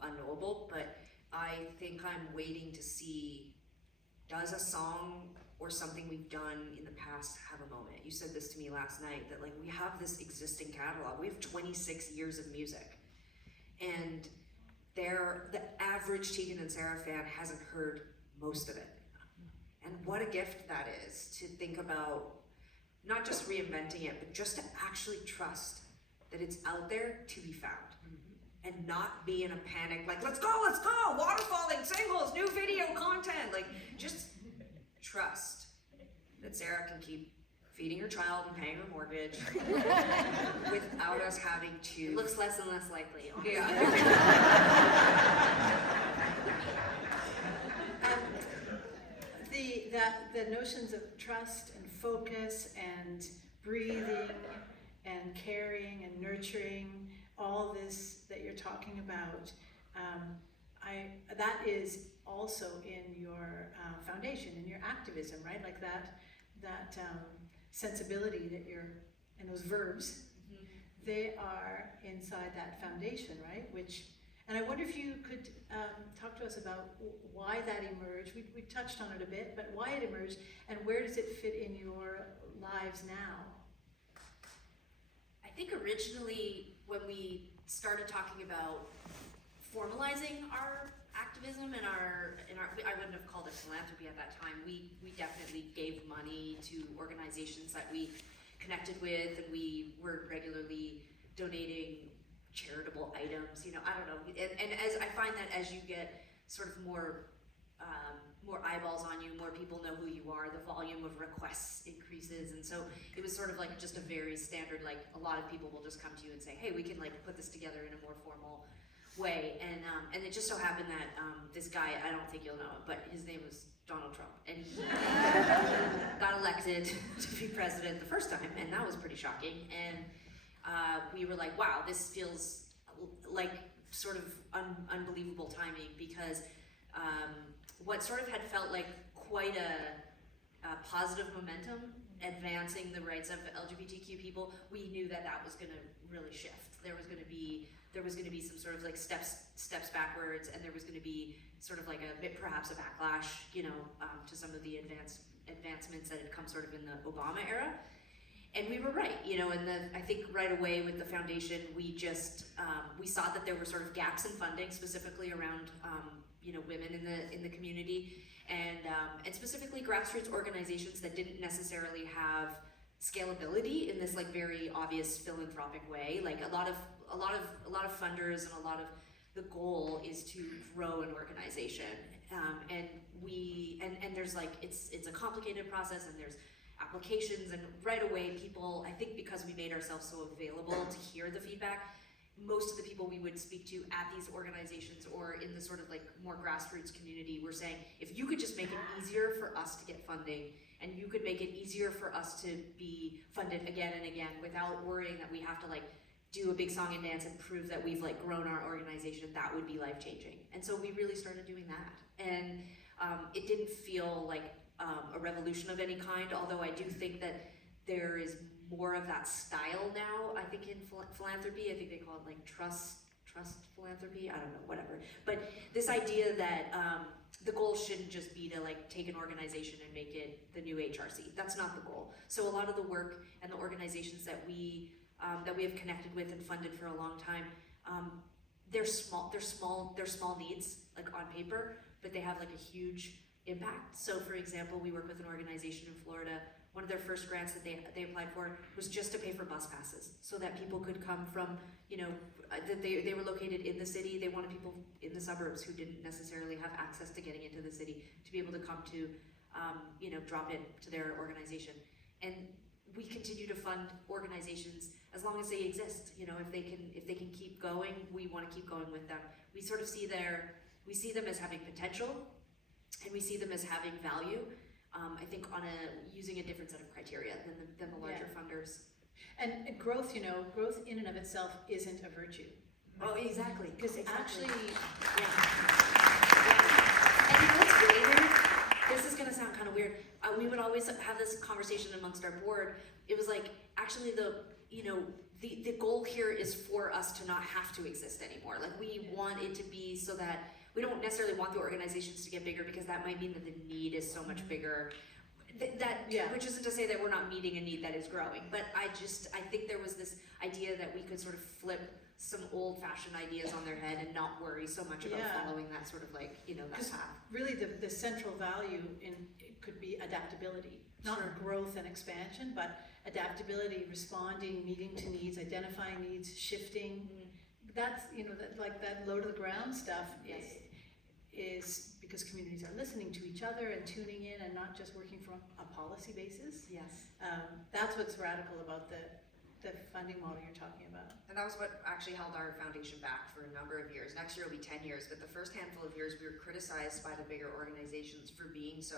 unknowable, but I think I'm waiting to see, does a song or something we've done in the past have a moment? You said this to me last night, that like, we have this existing catalog. We have 26 years of music, and the average Tegan and Sara fan hasn't heard most of it. And what a gift that is, to think about not just reinventing it, but just to actually trust that it's out there to be found. And not be in a panic, like, let's go, waterfalling, singles, new video content. Like, just trust that Sara can keep feeding her child and paying her mortgage without us having to. It looks less and less likely. Yeah. The notions of trust and focus and breathing and caring and nurturing, all this that you're talking about, that is also in your foundation, in your activism, right? Like that sensibility that and those verbs, they are inside that foundation, right? And I wonder if you could talk to us about why that emerged. We touched on it a bit, but why it emerged, and where does it fit in your lives now? I think originally when we started talking about formalizing our activism in our, I wouldn't have called it philanthropy at that time. We definitely gave money to organizations that we connected with, and we were regularly donating charitable items, you know, I don't know. And as I find that as you get sort of more eyeballs on you, more people know who you are, the volume of requests increases. And so it was sort of like just a very standard, like a lot of people will just come to you and say, hey, we can like put this together in a more formal way. And it just so happened that this guy, I don't think you'll know him, but his name was Donald Trump, and he got elected to be president the first time, and that was pretty shocking. And we were like, wow, this feels like sort of unbelievable timing, because what sort of had felt like quite a positive momentum advancing the rights of LGBTQ people, we knew that was going to really shift. There was going to be some sort of like steps backwards, and there was going to be sort of like perhaps a backlash, you know, to some of the advancements that had come sort of in the Obama era. And we were right, you know, and I think right away with the foundation, we just, we saw that there were sort of gaps in funding, specifically around, you know, women in the community, and specifically grassroots organizations that didn't necessarily have scalability in this like very obvious philanthropic way. Like a lot of funders, and a lot of the goal is to grow an organization, and there's like it's a complicated process, and there's applications, and right away people, I think because we made ourselves so available to hear the feedback, most of the people we would speak to at these organizations or in the sort of like more grassroots community were saying, if you could just make it easier for us to get funding, and you could make it easier for us to be funded again and again without worrying that we have to like do a big song and dance and prove that we've like grown our organization, that would be life-changing. And so we really started doing that. And it didn't feel like a revolution of any kind, although I do think that there is more of that style now, I think, in philanthropy. I think they call it like trust philanthropy, I don't know, whatever. But this idea that the goal shouldn't just be to like take an organization and make it the new HRC. That's not the goal. So a lot of the work and the organizations that we have connected with and funded for a long time, they're small needs, like on paper, but they have like a huge impact. So for example, we work with an organization in Florida. One of their first grants that they applied for was just to pay for bus passes, so that people could come from, you know, that they were located in the city. They wanted people in the suburbs who didn't necessarily have access to getting into the city to be able to come to, you know, drop in to their organization. And we continue to fund organizations as long as they exist. You know, if they can keep going, we want to keep going with them. We sort of see them as having potential, and we see them as having value. I think using a different set of criteria than the larger funders. And growth, you know, growth in and of itself isn't a virtue. Oh, exactly. Because actually, yeah. And you know what's really weird? This is gonna sound kind of weird. We would always have this conversation amongst our board. It was like, actually the goal here is for us to not have to exist anymore. Like, we want it to be so that we don't necessarily want the organizations to get bigger, because that might mean that the need is so much bigger. Which isn't to say that we're not meeting a need that is growing, but I think there was this idea that we could sort of flip some old-fashioned ideas on their head and not worry so much about following that sort of like, you know, that path. Really the central value it could be adaptability, not growth and expansion, but adaptability, responding, meeting to needs, identifying needs, shifting. That's, you know, that low to the ground stuff is because communities are listening to each other and tuning in, and not just working from a policy basis. Yes. That's what's radical about the funding model you're talking about. And that was what actually held our foundation back for a number of years. Next year will be 10 years, but the first handful of years we were criticized by the bigger organizations for being so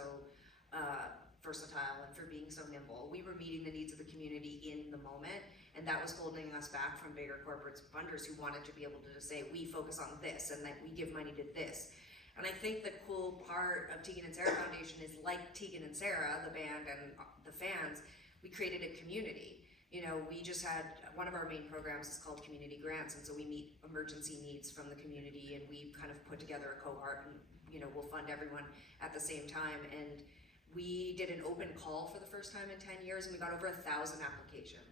versatile and for being so nimble. We were meeting the needs of the community in the moment, and that was holding us back from bigger corporate funders who wanted to be able to just say, we focus on this and that we give money to this. And I think the cool part of Tegan and Sara Foundation is, like Tegan and Sara, the band and the fans, we created a community. You know, we just had, one of our main programs is called Community Grants, and so we meet emergency needs from the community, and we kind of put together a cohort, and, you know, we'll fund everyone at the same time. And we did an open call for the first time in 10 years, and we got over 1,000 applications.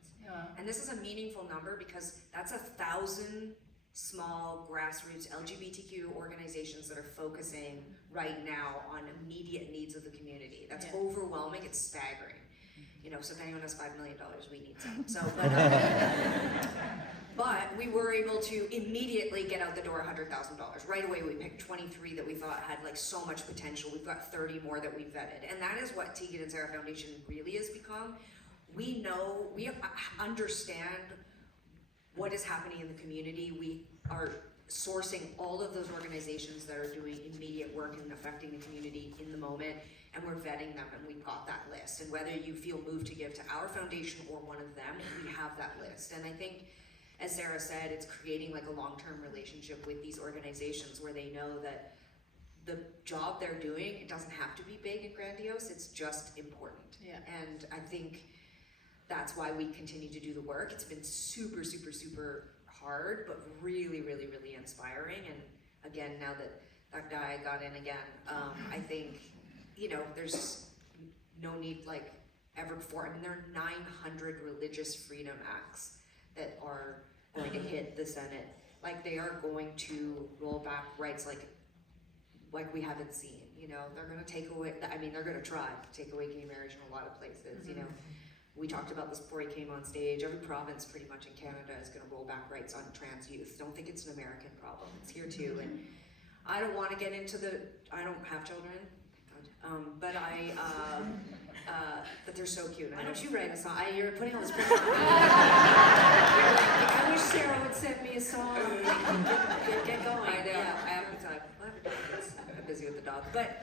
And this is a meaningful number, because that's 1,000 small grassroots LGBTQ organizations that are focusing right now on immediate needs of the community. That's overwhelming, it's staggering. You know, so if anyone has $5 million, we need some. So, but we were able to immediately get out the door $100,000. Right away, we picked 23 that we thought had like so much potential. We've got 30 more that we vetted. And that is what Tegan and Sara Foundation really has become. We know, we understand what is happening in the community. We are sourcing all of those organizations that are doing immediate work and affecting the community in the moment, and we're vetting them, and we've got that list. And whether you feel moved to give to our foundation or one of them, we have that list. And I think, as Sara said, it's creating like a long-term relationship with these organizations where they know that the job they're doing, it doesn't have to be big and grandiose, it's just important. Yeah. And I think that's why we continue to do the work. It's been super, super, super hard, but really, really, really inspiring. And again, now that that guy got in again, I think, you know, there's no need like ever before. I mean, there are 900 religious freedom acts that are going to hit the Senate. Like, they are going to roll back rights like we haven't seen, you know. They're gonna take away, I mean, they're gonna try to take away gay marriage in a lot of places, you know. We talked about this before he came on stage. Every province pretty much in Canada is gonna roll back rights on trans youth. Don't think it's an American problem, it's here too. And I don't wanna get into I don't have children, but but they're so cute. Why don't you write a song? You're putting all this pressure on me. I wish Sara would send me a song. Get going. I know, Yeah. I haven't time. I'm busy with the dog. But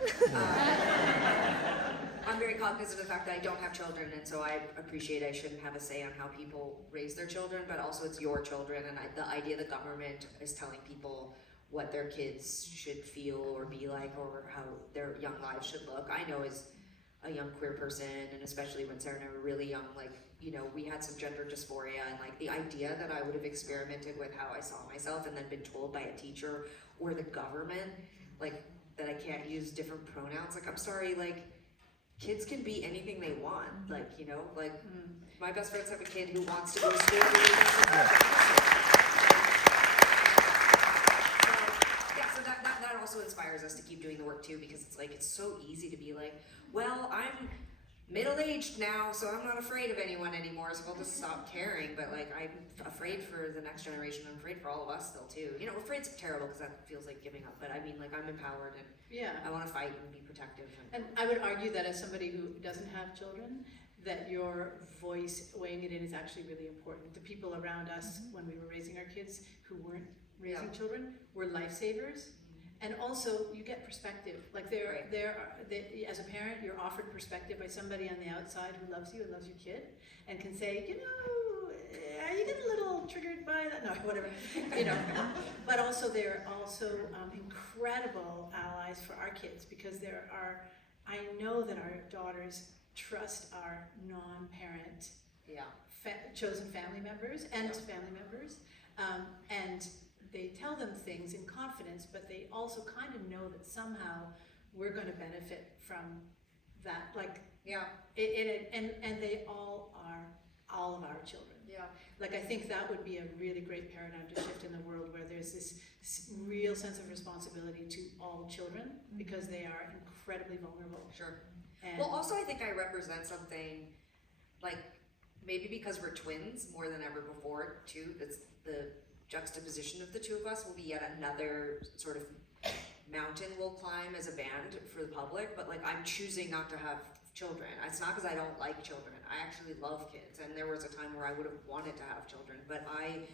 I'm very cognizant of the fact that I don't have children, and so I appreciate I shouldn't have a say on how people raise their children, but also it's your children, and the idea the government is telling people what their kids should feel or be like, or how their young lives should look. I know as a young queer person, and especially when Sara and I were really young, like, you know, we had some gender dysphoria, and like the idea that I would have experimented with how I saw myself and then been told by a teacher or the government, like, that I can't use different pronouns. Like, I'm sorry, like, kids can be anything they want. Like, you know, like, my best friends have a kid who wants to go to school. So that also inspires us to keep doing the work too, because it's like, it's so easy to be like, well, I'm middle-aged now, so I'm not afraid of anyone anymore, so I'll just stop caring. But like, I'm afraid for the next generation. I'm afraid for all of us still too. You know, afraid's terrible because that feels like giving up, but I mean, like, I'm empowered and I want to fight and be protective. And I would argue that as somebody who doesn't have children, that your voice weighing it in is actually really important. The people around us when we were raising our kids who weren't raising children were lifesavers. And also, you get perspective. Like, as a parent, you're offered perspective by somebody on the outside who loves you and loves your kid, and can say, you know, are you getting a little triggered by that? No, whatever, you know. But also, they're also incredible allies for our kids, because I know that our daughters trust our non-parent chosen family members and family members, and they tell them things in confidence, but they also kind of know that somehow we're going to benefit from that. Like, and they all are all of our children. Yeah. Like, I think that would be a really great paradigm to shift in the world, where there's this real sense of responsibility to all children, because they are incredibly vulnerable. Sure. And well, also, I think I represent something, like, maybe because we're twins more than ever before too. That's the juxtaposition of the two of us will be yet another sort of mountain we'll climb as a band for the public. But like, I'm choosing not to have children. It's not because I don't like children. I actually love kids, and there was a time where I would have wanted to have children, but I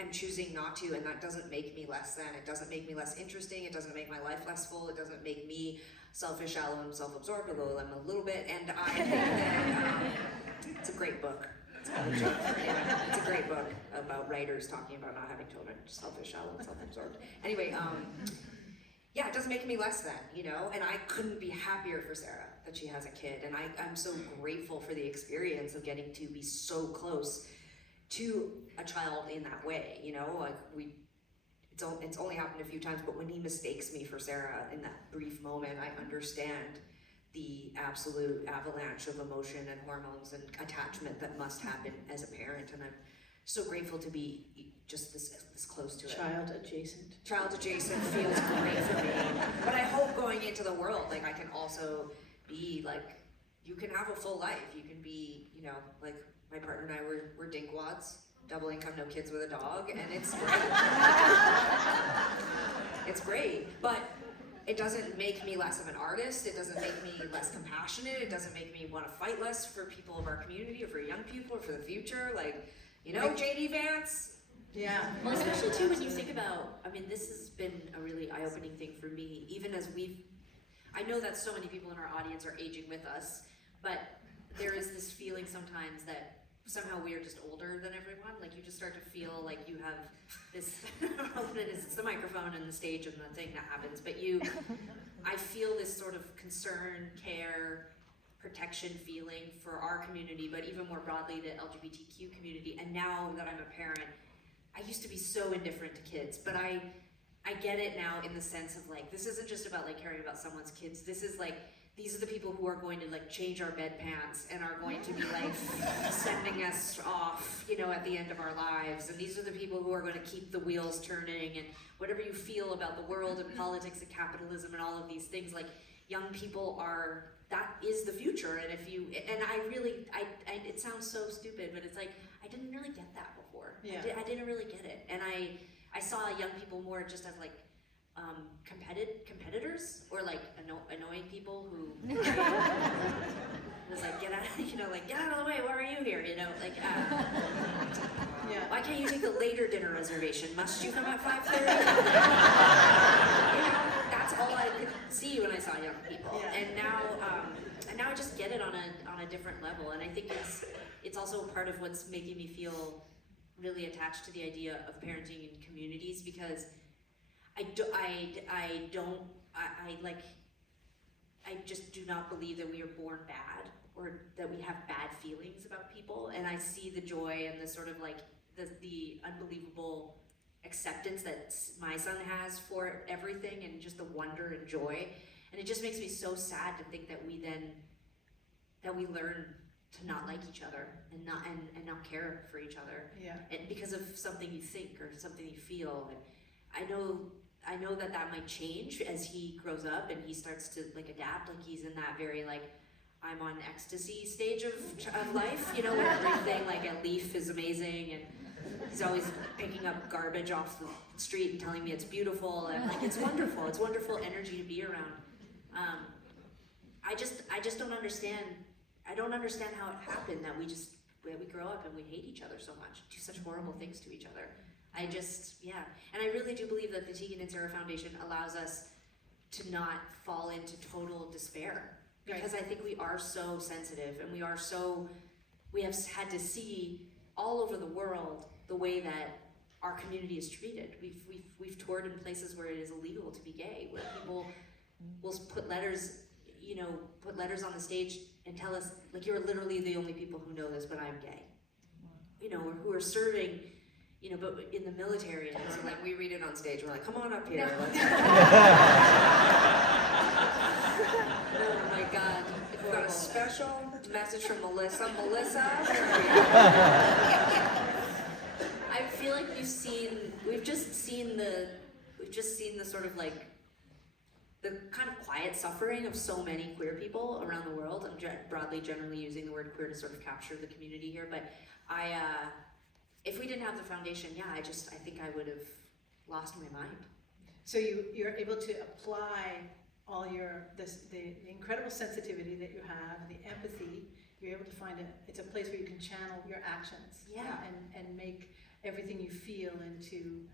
am choosing not to, and that doesn't make me less than. It doesn't make me less interesting. It doesn't make my life less full. It doesn't make me selfish, shallow, and self-absorbed, although I'm a little bit. And I think that it's a great book. It's a great book about writers talking about not having children, selfish, shallow, and self-absorbed. Anyway, it doesn't make me less than, you know, and I couldn't be happier for Sara that she has a kid, and I'm so grateful for the experience of getting to be so close to a child in that way, you know, like it's only happened a few times, but when he mistakes me for Sara in that brief moment, I understand the absolute avalanche of emotion and hormones and attachment that must happen as a parent, and I'm so grateful to be just this close to it. Child adjacent. Child adjacent feels great for me. But I hope going into the world, like I can also be like, you can have a full life. You can be, you know, like my partner and I we're dinkwads, double income, no kids with a dog, and it's great. It's great, but it doesn't make me less of an artist. It doesn't make me less compassionate. It doesn't make me want to fight less for people of our community or for young people or for the future. Like, you know, JD Vance. Yeah. Well, especially too when you think about, I mean, this has been a really eye-opening thing for me, even as I know that so many people in our audience are aging with us, but there is this feeling sometimes that somehow we are just older than everyone. Like you just start to feel like you have this, I don't know what it is, it's the microphone and the stage and the thing that happens, but I feel this sort of concern, care, protection feeling for our community, but even more broadly the LGBTQ community. And now that I'm a parent, I used to be so indifferent to kids, but I get it now in the sense of like, this isn't just about like caring about someone's kids. This is like, these are the people who are going to like change our bedpans and are going to be like sending us off, you know, at the end of our lives. And these are the people who are going to keep the wheels turning, and whatever you feel about the world and politics and capitalism and all of these things, like young people that is the future. And it sounds so stupid, but it's like, I didn't really get that before. Yeah. I didn't really get it. And I saw young people more just as like competitors or like annoying people who was like, get out of the way, why are you here? You know, like why can't you take the later dinner reservation? Must you come at 5:30? You know, that's all I could see when I saw young people. Yeah. And now I just get it on a different level. And I think it's also part of what's making me feel really attached to the idea of parenting in communities, because I just do not believe that we are born bad or that we have bad feelings about people. And I see the joy and the sort of like the unbelievable acceptance that my son has for everything, and just the wonder and joy. And it just makes me so sad to think that we learn to not like each other and not care for each other. Yeah. And because of something you think or something you feel. And I know that might change as he grows up and he starts to like adapt. Like he's in that very like, I'm on ecstasy stage of life, you know, where everything like a leaf is amazing, and he's always picking up garbage off the street and telling me it's beautiful, and like it's wonderful energy to be around. I just don't understand. I don't understand how it happened that we grow up and we hate each other so much, do such horrible things to each other. And I really do believe that the Tegan and Sara Foundation allows us to not fall into total despair, because I think we are so sensitive, and we have had to see all over the world the way that our community is treated. We've toured in places where it is illegal to be gay, where people will put letters on the stage and tell us, like, you're literally the only people who know this, but I'm gay. You know, or who are serving, you know, but in the military, and so like we read it on stage, we're like, come on up here. Oh my God. We've got a special message from Melissa. I feel like we've just seen the sort of like the kind of quiet suffering of so many queer people around the world. I'm broadly generally using the word queer to sort of capture the community here, but if we didn't have the foundation, I think I would have lost my mind. So you're able to apply all the incredible sensitivity that you have, the empathy. You're able to find it's a place where you can channel your actions, and make everything you feel into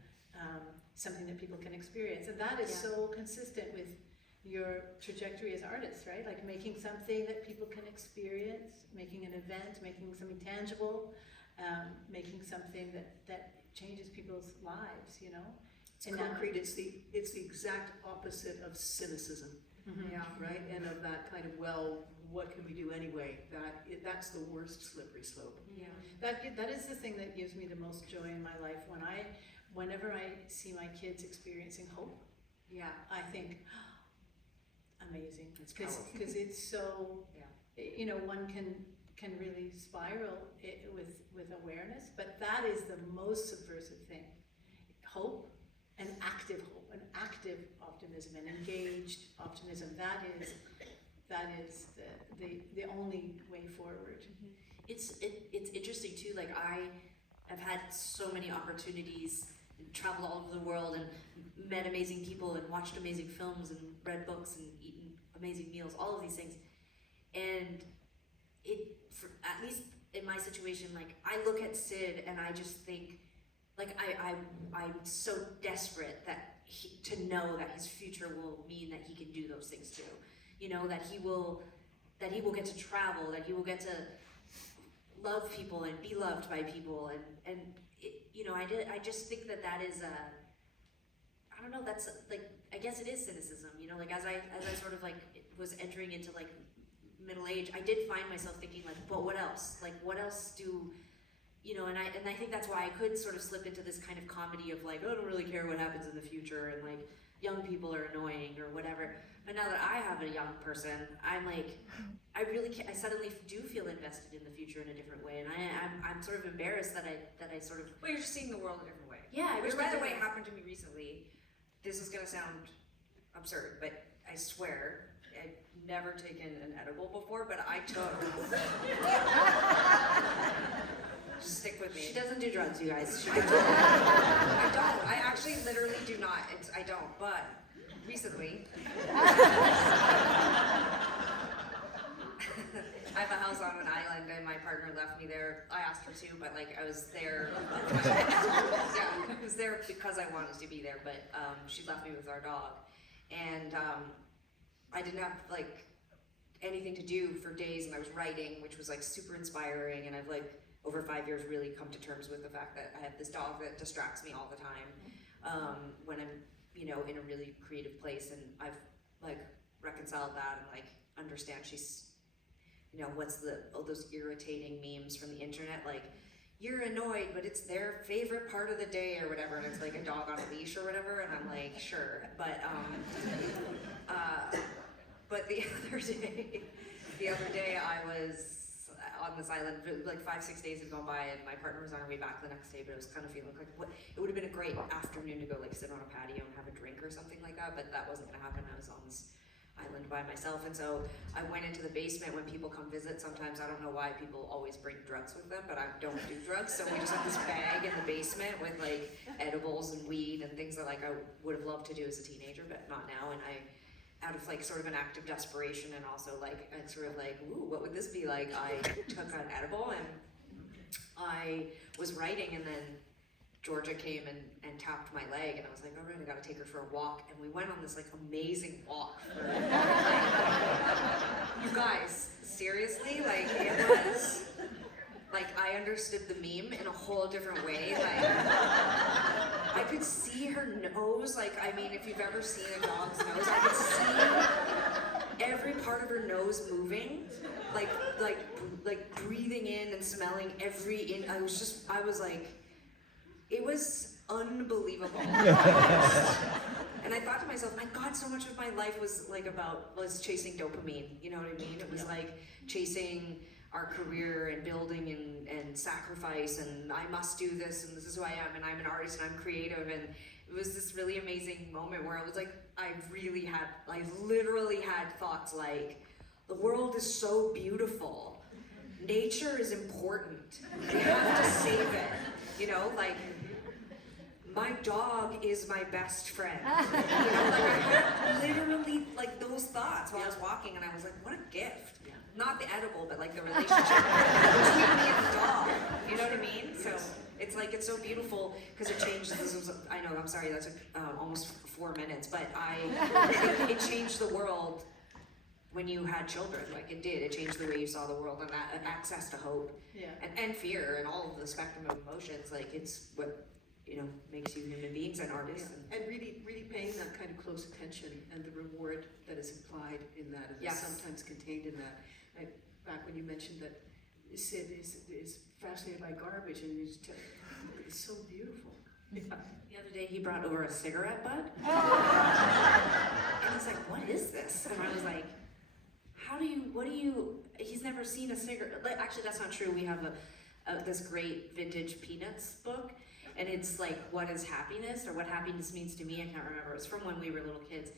something that people can experience. And that is so consistent with your trajectory as artists, right? Like making something that people can experience, making an event, making something tangible, making something that changes people's lives, you know? It's concrete. It's the exact opposite of cynicism, right? And of that kind of, well, what can we do anyway? That's the worst slippery slope. Yeah. That is the thing that gives me the most joy in my life. Whenever I see my kids experiencing hope, I think, amazing. It's powerful. Because it's so, you know, one can can really spiral with awareness, but that is the most subversive thing. Hope, an active optimism, an engaged optimism, that is the only way forward. It's interesting too, like I have had so many opportunities, traveled all over the world and met amazing people and watched amazing films and read books and eaten amazing meals, all of these things. And at least in my situation, like I look at Sid and I just think, like I'm so desperate to know that his future will mean that he can do those things too. You know, that he will get to travel, that he will get to love people and be loved by people, and it, you know, I just think that is I don't know, that's like, I guess it is cynicism, you know, like as I sort of like was entering into like middle age, I did find myself thinking like, but what else? Like what else do, you know, and I think that's why I could sort of slip into this kind of comedy of like, oh, I don't really care what happens in the future, and like young people are annoying or whatever. But now that I have a young person, I'm like, I suddenly do feel invested in the future in a different way, and I'm sort of embarrassed that I sort of. Well, you're just seeing the world a different way. Yeah, which by the way happened to me recently. This is gonna sound absurd, but I swear I'd never taken an edible before, but I took. Just stick with me. She doesn't do drugs, you guys. I don't. I actually literally do not. I don't. But recently, I have a house on an island, and my partner left me there. I asked her to, but like I was there. Yeah, I was there because I wanted to be there. But she left me with our dog, and I didn't have like anything to do for days, and I was writing, which was like super inspiring, and I've like over 5 years really come to terms with the fact that I have this dog that distracts me all the time when I'm, you know, in a really creative place, and I've like reconciled that and like understand she's, you know, what's all those irritating memes from the internet, like you're annoyed but it's their favorite part of the day or whatever, and it's like a dog on a leash or whatever, and I'm like, sure, but the other day I was on this island, like 5-6 days had gone by, and my partner was on her way back the next day, but I was kind of feeling like, what? It would have been a great afternoon to go like sit on a patio and have a drink or something like that, but that wasn't gonna happen. I was on this island by myself, and so I went into the basement. When people come visit, sometimes I don't know why people always bring drugs with them, but I don't do drugs, so we just have this bag in the basement with like edibles and weed and things that like I would have loved to do as a teenager, but not now, and out of like sort of an act of desperation and also like and sort of like, ooh, what would this be like? I took an edible and I was writing, and then Georgia came and tapped my leg, and I was like, all right, I gotta take her for a walk, and we went on this like amazing walk for like, you guys, seriously, like it was like I understood the meme in a whole different way. Like I could see her nose, like, I mean, if you've ever seen a dog's nose, I could see every part of her nose moving, like breathing in and smelling I was like, it was unbelievable. And I thought to myself, my God, so much of my life was chasing dopamine, you know what I mean? It was like chasing our career and building and sacrifice, and I must do this, and this is who I am, and I'm an artist and I'm creative, and it was this really amazing moment where I was like, I literally had thoughts like, the world is so beautiful, nature is important, we have to save it, you know, like, my dog is my best friend. You know, like I had literally like those thoughts while I was walking, and I was like, what a gift. Not the edible, but like the relationship between me and the dog. You know what I mean? So it's like, it's so beautiful because it changed. I know, I'm sorry, that took almost 4 minutes, but it changed the world when you had children. Like it did. It changed the way you saw the world, and that access to hope and fear and all of the spectrum of emotions. Like it's what, you know, makes you human beings and artists. And really paying that kind of close attention and the reward that is implied in that, and is sometimes contained in that. Back when you mentioned that Sid is fascinated by garbage, and it's so beautiful. Yeah. The other day he brought over a cigarette butt. And he's like, what is this? And I was like, he's never seen a cigarette. Like, actually, that's not true. We have this great vintage Peanuts book, and it's like, what is happiness, or what happiness means to me, I can't remember. It's from when we were little kids.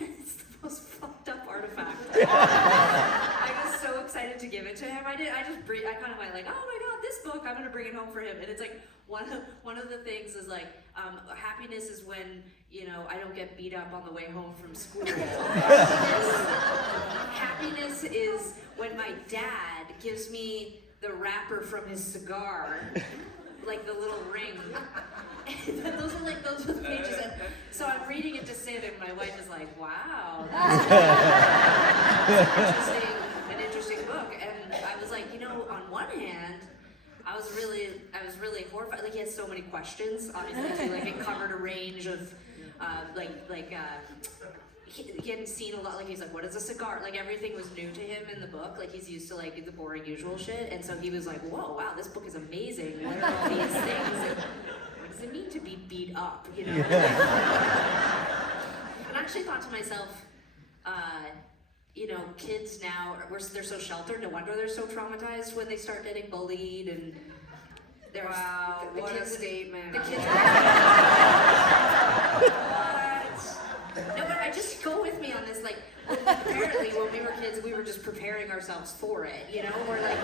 And it's the most fucked up artifact. I was so excited to give it to him. I kind of went like, oh my god, this book, I'm gonna bring it home for him. And it's like, one of the things is like, happiness is when, you know, I don't get beat up on the way home from school. Happiness is when my dad gives me the wrapper from his cigar, like the little ring. And those are the pages. And so I'm reading it to Sid, and my wife is like, wow, that's an interesting book. And I was like, you know, on one hand, I was really horrified. Like, he had so many questions, obviously, too. Like, it covered a range of, he hadn't seen a lot. Like, he's like, what is a cigar? Like, everything was new to him in the book. Like, he's used to, like, the boring usual shit. And so he was like, whoa, wow, this book is amazing. What are all these things? And what does it mean to be beat up, you know? And I actually thought to myself, you know, kids now, they're so sheltered, no wonder they're so traumatized when they start getting bullied, and there's the what kids, a statement. The kids No, but I just go with me on this, like, well, apparently when we were kids, we were just preparing ourselves for it, you know? We're like,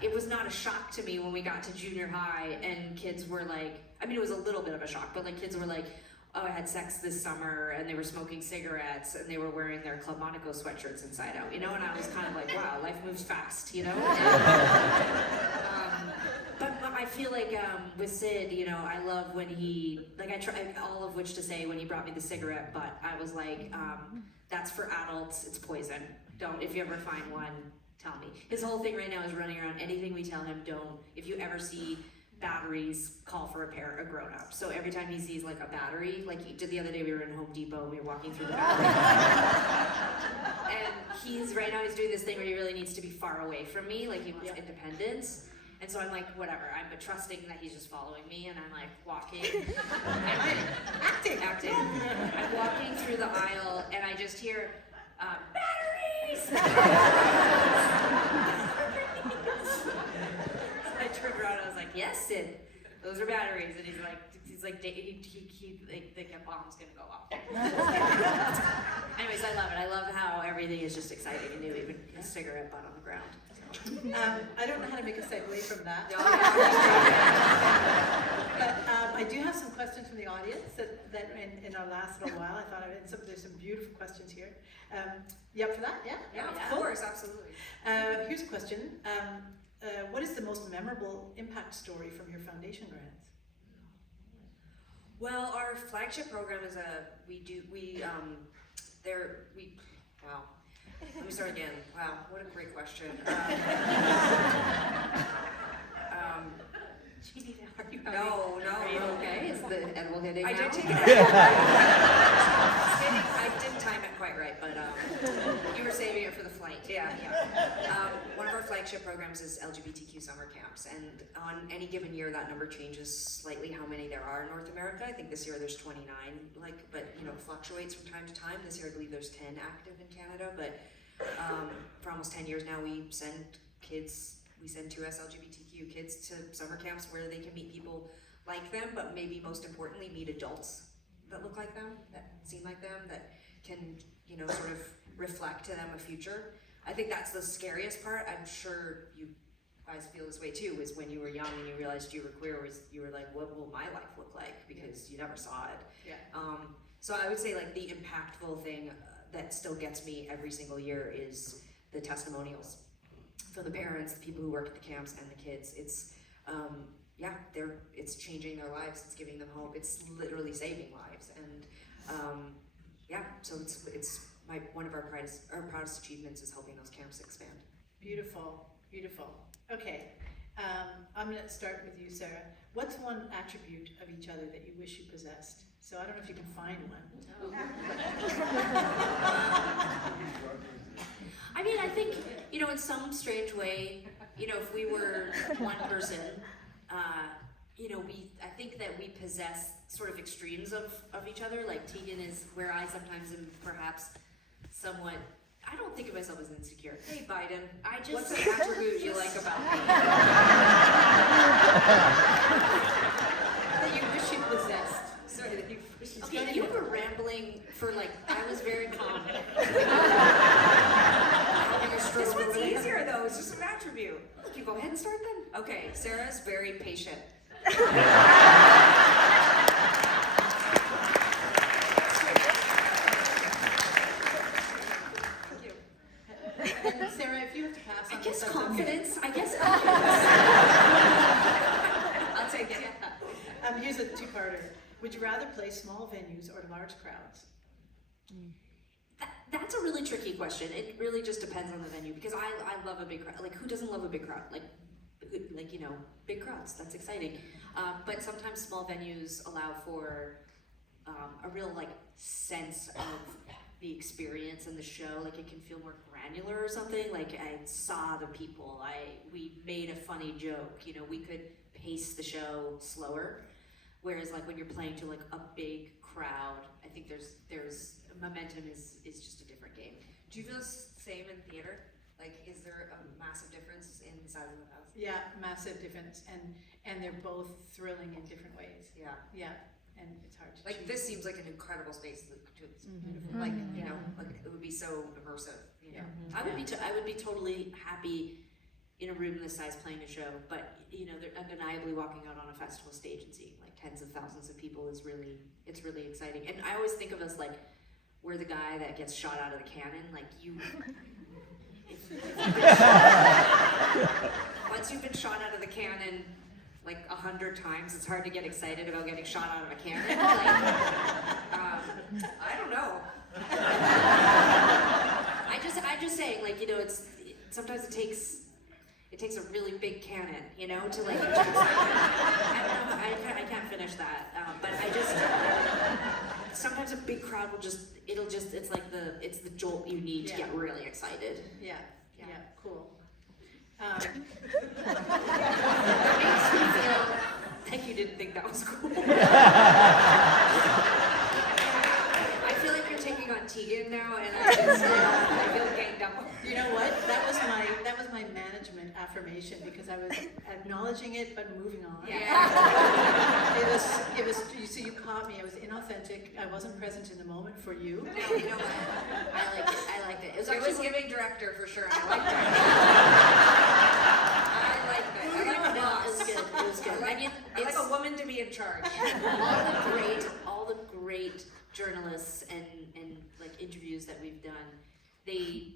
it was not a shock to me when we got to junior high and kids were like, I mean, it was a little bit of a shock, but like, kids were like, oh, I had sex this summer, and they were smoking cigarettes, and they were wearing their Club Monaco sweatshirts inside out, you know? And I was kind of like, wow, life moves fast, you know? But I feel like with Sid, you know, I love when he, like, I try all of which to say when he brought me the cigarette butt, I was like, that's for adults, it's poison. Don't, if you ever find one, tell me. His whole thing right now is running around, anything we tell him, don't, if you ever see batteries, call for a grown up. So every time he sees like a battery, like he did the other day, we were in Home Depot and we were walking through the battery. And he's doing this thing where he really needs to be far away from me, like he wants independence. And so I'm like, whatever, I'm trusting that he's just following me, and I'm like walking, acting. I'm walking through the aisle and I just hear, batteries! I turned around and I was like, yes, Sid, those are batteries. And he's like, the bomb's gonna go off. Anyways, I love it. I love how everything is just exciting and new, even a cigarette butt on the ground. I don't know how to make a segue from that. But I do have some questions from the audience that in our last little while, I thought there's some beautiful questions here. You up for that? Yeah? Yeah, of course, absolutely. Here's a question. What is the most memorable impact story from your foundation grants? Well, our flagship program is wow. Let me start again. Wow, what a great question. No. Are you okay? Is the edible hitting I now? did take it. I didn't time it quite right, but You were saving it for the flight. yeah. One of our flagship programs is LGBTQ summer camps, and on any given year, that number changes slightly how many there are in North America. I think this year there's 29, but you know, it fluctuates from time to time. This year I believe there's 10 active in Canada, but for almost 10 years now, we send 2 LGBTQ kids to summer camps where they can meet people like them, but maybe most importantly, meet adults that look like them, that seem like them, that can, you know, sort of reflect to them a future. I think that's the scariest part. I'm sure you guys feel this way too, is when you were young and you realized you were queer, you were like, what will my life look like? Because you never saw it. Yeah. So I would say like the impactful thing that still gets me every single year is the testimonials for the parents, the people who work at the camps, and the kids. It's it's changing their lives. It's giving them hope. It's literally saving lives. And so it's one of our proudest achievements is helping those camps expand. Beautiful. Okay, I'm going to start with you, Sarah. What's one attribute of each other that you wish you possessed? So I don't know if you can find one. I mean, I think, you know, in some strange way, you know, if we were one person, you know, I think that we possess sort of extremes of each other. Like Tegan is where I sometimes am perhaps somewhat, I don't think of myself as insecure. Hey Biden, What's just an attribute you like about me? That you wish you possessed. sorry that you Okay, you were rambling for like, I was very calm. This one's easier though, it's just an attribute. You go ahead and start then? Okay, Sarah's very patient. Thank you. And Sarah, if you have to pass on this, that's okay. I guess confidence. I'll take it. Here's a two-parter. Would you rather play small venues or large crowds? That's a really tricky question. It really just depends on the venue because I love a big crowd. Like, who doesn't love a big crowd? Like you know, big crowds. That's exciting. But sometimes small venues allow for a real like sense of the experience and the show. Like, it can feel more granular or something. Like, I saw the people. We made a funny joke. You know, we could pace the show slower. Whereas like when you're playing to like a big crowd, I think there's momentum is just a different game. Do you feel the same in theater? Like, is there a massive difference in the size of the house? Yeah, massive difference, and they're both thrilling in different ways. Yeah. Yeah, and it's hard to Like, choose. this seems like an incredible space. It's beautiful. Mhm. Like, you Yeah. know, like it would be so immersive. You know. I would be totally happy in a room this size playing a show, but you know, they're undeniably walking out on a festival stage and seeing like tens of thousands of people it's really exciting. And I always think of us like we're the guy that gets shot out of the cannon. Like once you've been shot out of the cannon like 100 times, it's hard to get excited about getting shot out of a cannon. Like, I don't know. I'm just saying, like, you know, sometimes it takes a really big cannon, you know, to like. I can't finish that, but I just sometimes a big crowd will it's like the jolt you need to get really excited. Yeah, cool. That makes me feel like you didn't think that was cool. I feel like you're taking on Tegan now, and I feel ganged up. You know what? That was my management affirmation because I was acknowledging it but moving on. Yeah. It was. You caught me. I was inauthentic. I wasn't present in the moment for you. No, you know what? I liked it. It was giving director for sure. I liked it. No, it was good. It was good. I like a woman to be in charge. all the great journalists and like interviews that we've done, they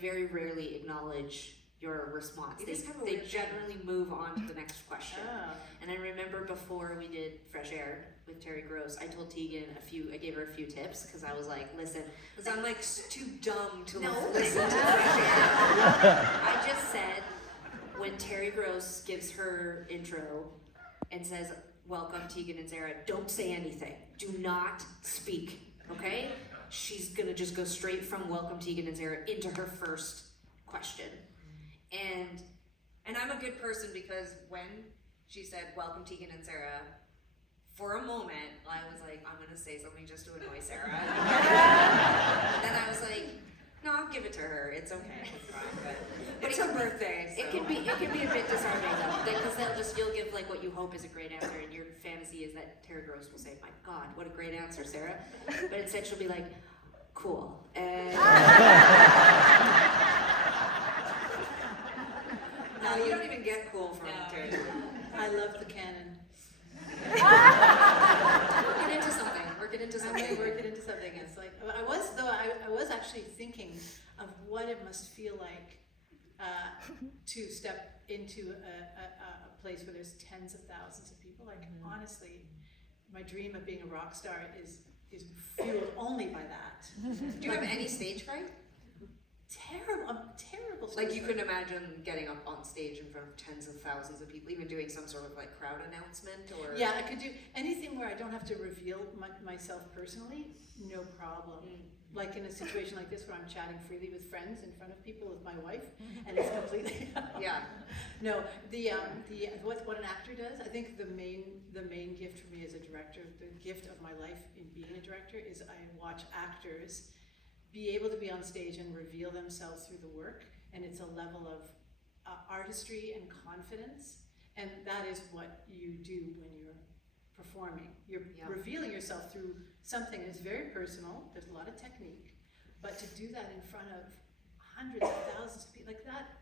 very rarely acknowledge your response. They generally move on to the next question. Oh. And I remember before we did Fresh Air with Terry Gross, I told Tegan I gave her a few tips because I was like, listen, Because I'm like too dumb to no, listen to Fresh Fresh Air. I just said, when Terry Gross gives her intro and says, welcome Tegan and Sara, don't say anything. Do not speak, okay? She's gonna just go straight from welcome Tegan and Sara into her first question. And I'm a good person because when she said welcome Tegan and Sara, for a moment I was like, I'm gonna say something just to annoy Sara. And then I was like, no, I'll give it to her. It's okay. It's fine. But it's her birthday. So. It can be a bit disarming though, because you'll give like what you hope is a great answer, and your fantasy is that Terry Gross will say, "My God, what a great answer, Sara," but instead she'll be like, "Cool." And no, you don't even get cool from Terry. I love the canon. Work it into something. Work it into something. Work it into something. It's like I was actually thinking of what it must feel like to step into a place where there's tens of thousands of people. Like honestly, my dream of being a rock star is fueled only by that. Do you have any stage fright? Terrible. Like you couldn't imagine getting up on stage in front of tens of thousands of people, even doing some sort of like crowd announcement or. Yeah, I could do anything where I don't have to reveal myself personally. No problem. Like in a situation like this where I'm chatting freely with friends in front of people with my wife, and it's completely. Yeah. No, what an actor does. I think the main gift for me as a director, the gift of my life in being a director, is I watch actors be able to be on stage and reveal themselves through the work, and it's a level of artistry and confidence, and that is what you do when you're performing. You're revealing yourself through something that's very personal, there's a lot of technique, but to do that in front of hundreds of thousands of people, like that,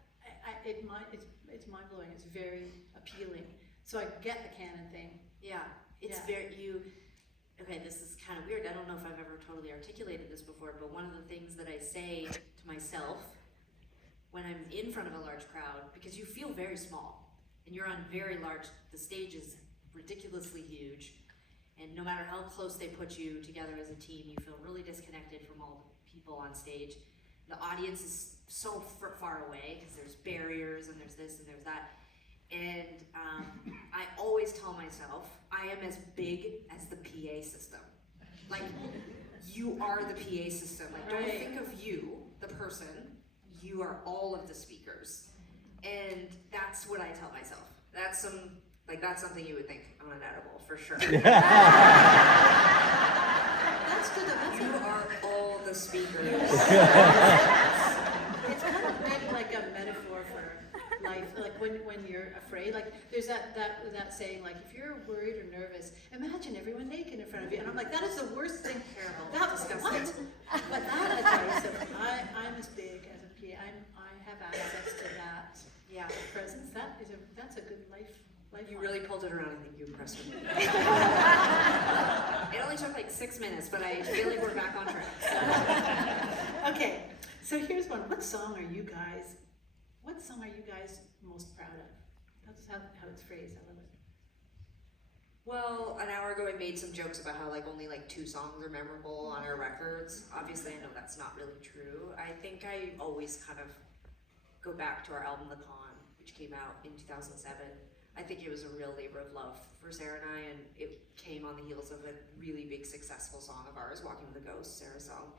it's mind-blowing, it's very appealing. So I get the canon thing. Yeah, it's okay, this is kind of weird. I don't know if I've ever totally articulated this before, but one of the things that I say to myself when I'm in front of a large crowd, because you feel very small, and you're on very large, the stage is ridiculously huge, and no matter how close they put you together as a team, you feel really disconnected from all the people on stage. The audience is so far away, because there's barriers, and there's this, and there's that. And I always tell myself, I am as big as the PA system. Like, you are the PA system. Like, don't think of you, the person, you are all of the speakers. And that's what I tell myself. That's something you would think on an edible, for sure. That's good. You are all the speakers. It's kind of big, like a metaphor for life, like when you're afraid, like there's that saying, like if you're worried or nervous, imagine everyone naked in front of you, and I'm like, that is the worst thing. Terrible. That was disgusting. what? But that advice of I'm as big as a PA, I have access to that presence. That's a good life. You really pulled it around. I think you impressed me. It only took like 6 minutes, but I feel like we're back on track. So. Okay, so here's one. What song are you guys most proud of? That's how it's phrased. I love it. Well, an hour ago I made some jokes about how only 2 songs are memorable on our records. Obviously, I know that's not really true. I think I always kind of go back to our album The Con, which came out in 2007. I think it was a real labor of love for Sara and I, and it came on the heels of a really big successful song of ours, Walking with the Ghost, Sara's song.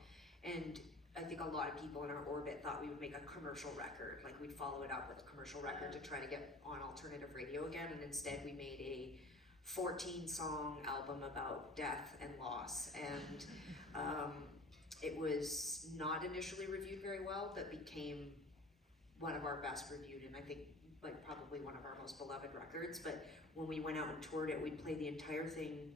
And I think a lot of people in our orbit thought we would make a commercial record, like we'd follow it up with a commercial record to try to get on alternative radio again, and instead we made a 14-song album about death and loss, and it was not initially reviewed very well, but became one of our best reviewed, and I think probably one of our most beloved records. But when we went out and toured it, we'd play the entire thing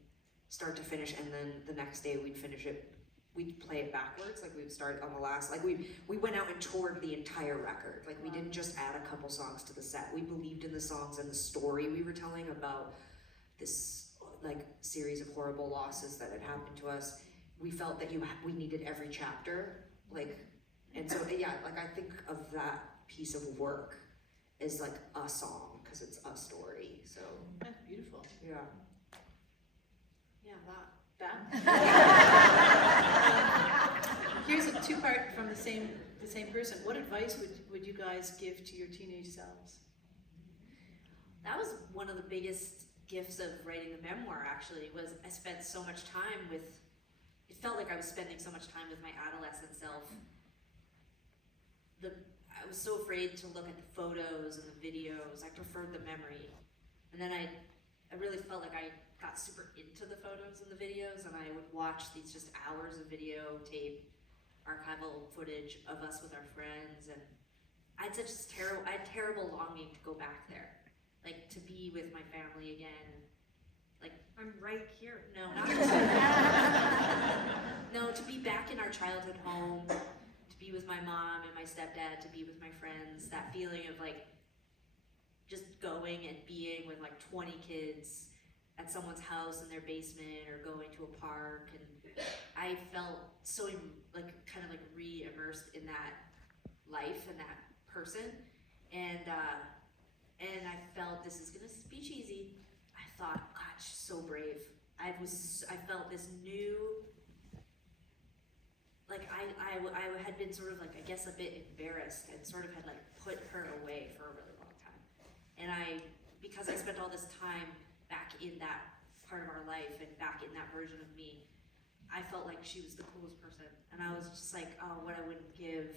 start to finish, and then the next day we'd finish it, we'd play it backwards, we would start on the last, we went out and toured the entire record. We didn't just add a couple songs to the set. We believed in the songs and the story we were telling about this series of horrible losses that had happened to us. We felt that we needed every chapter, and so I think of that piece of work as a song, because it's a story. So That's beautiful. yeah, That. Here's a 2-part from the same person. What advice would you guys give to your teenage selves? that was one of the biggest gifts of writing the memoir. Actually, was I spent so much time with. It felt like I was spending so much time with my adolescent self. I was so afraid to look at the photos and the videos. I preferred the memory. And then I really felt like I got super into the photos and the videos, and I would watch these just hours of videotape, archival footage of us with our friends, and I had terrible longing to go back there. To be with my family again. I'm right here. No, not No, to be back in our childhood home, to be with my mom and my stepdad, to be with my friends, that feeling of just going and being with 20 kids at someone's house in their basement, or going to a park, and I felt so re-immersed in that life and that person, and I felt, this is gonna be cheesy, I thought, God, she's so brave. I felt this new, I had been sort of I guess a bit embarrassed, and sort of had put her away for a really long time. And because I spent all this time back in that part of our life and back in that version of me, I felt like she was the coolest person. And I was just oh, what I wouldn't give.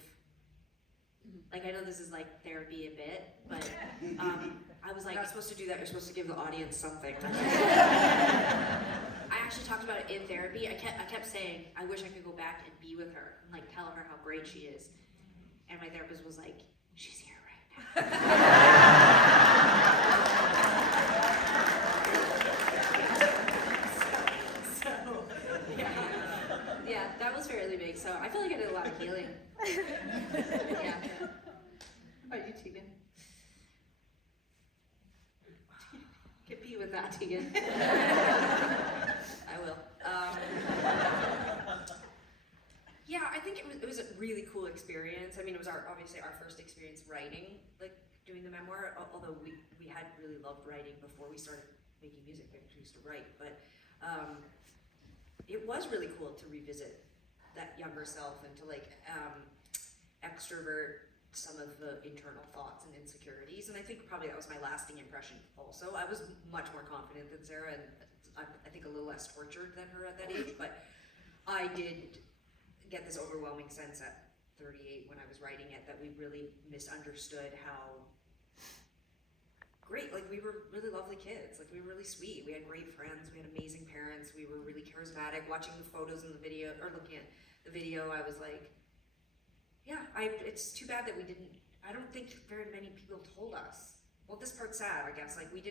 I know this is therapy a bit, but I was You're not supposed to do that. You're supposed to give the audience something. I actually talked about it in therapy. I kept saying, I wish I could go back and be with her and like tell her how great she is. And my therapist was like, she's here right now. Yeah, that was fairly big. So I feel like I did a lot of healing. Yeah. How about you, Tegan? Get beat with that, Tegan. I will. Yeah, I think it was a really cool experience. I mean, it was obviously our first experience writing, like doing the memoir. Although we had really loved writing before we started making music. We used to write, but it was really cool to revisit that younger self and to like extrovert some of the internal thoughts and insecurities. And I think probably that was my lasting impression also. I was much more confident than Sara, and I think a little less tortured than her at that age, but I did get this overwhelming sense at 38 when I was writing it that we really misunderstood how great, like we were really lovely kids, like we were really sweet, we had great friends, we had amazing parents, we were really charismatic. Watching the photos in the video, or looking at the video, I was like, yeah, it's too bad that I don't think very many people told us. Well, this part's sad, I guess, like we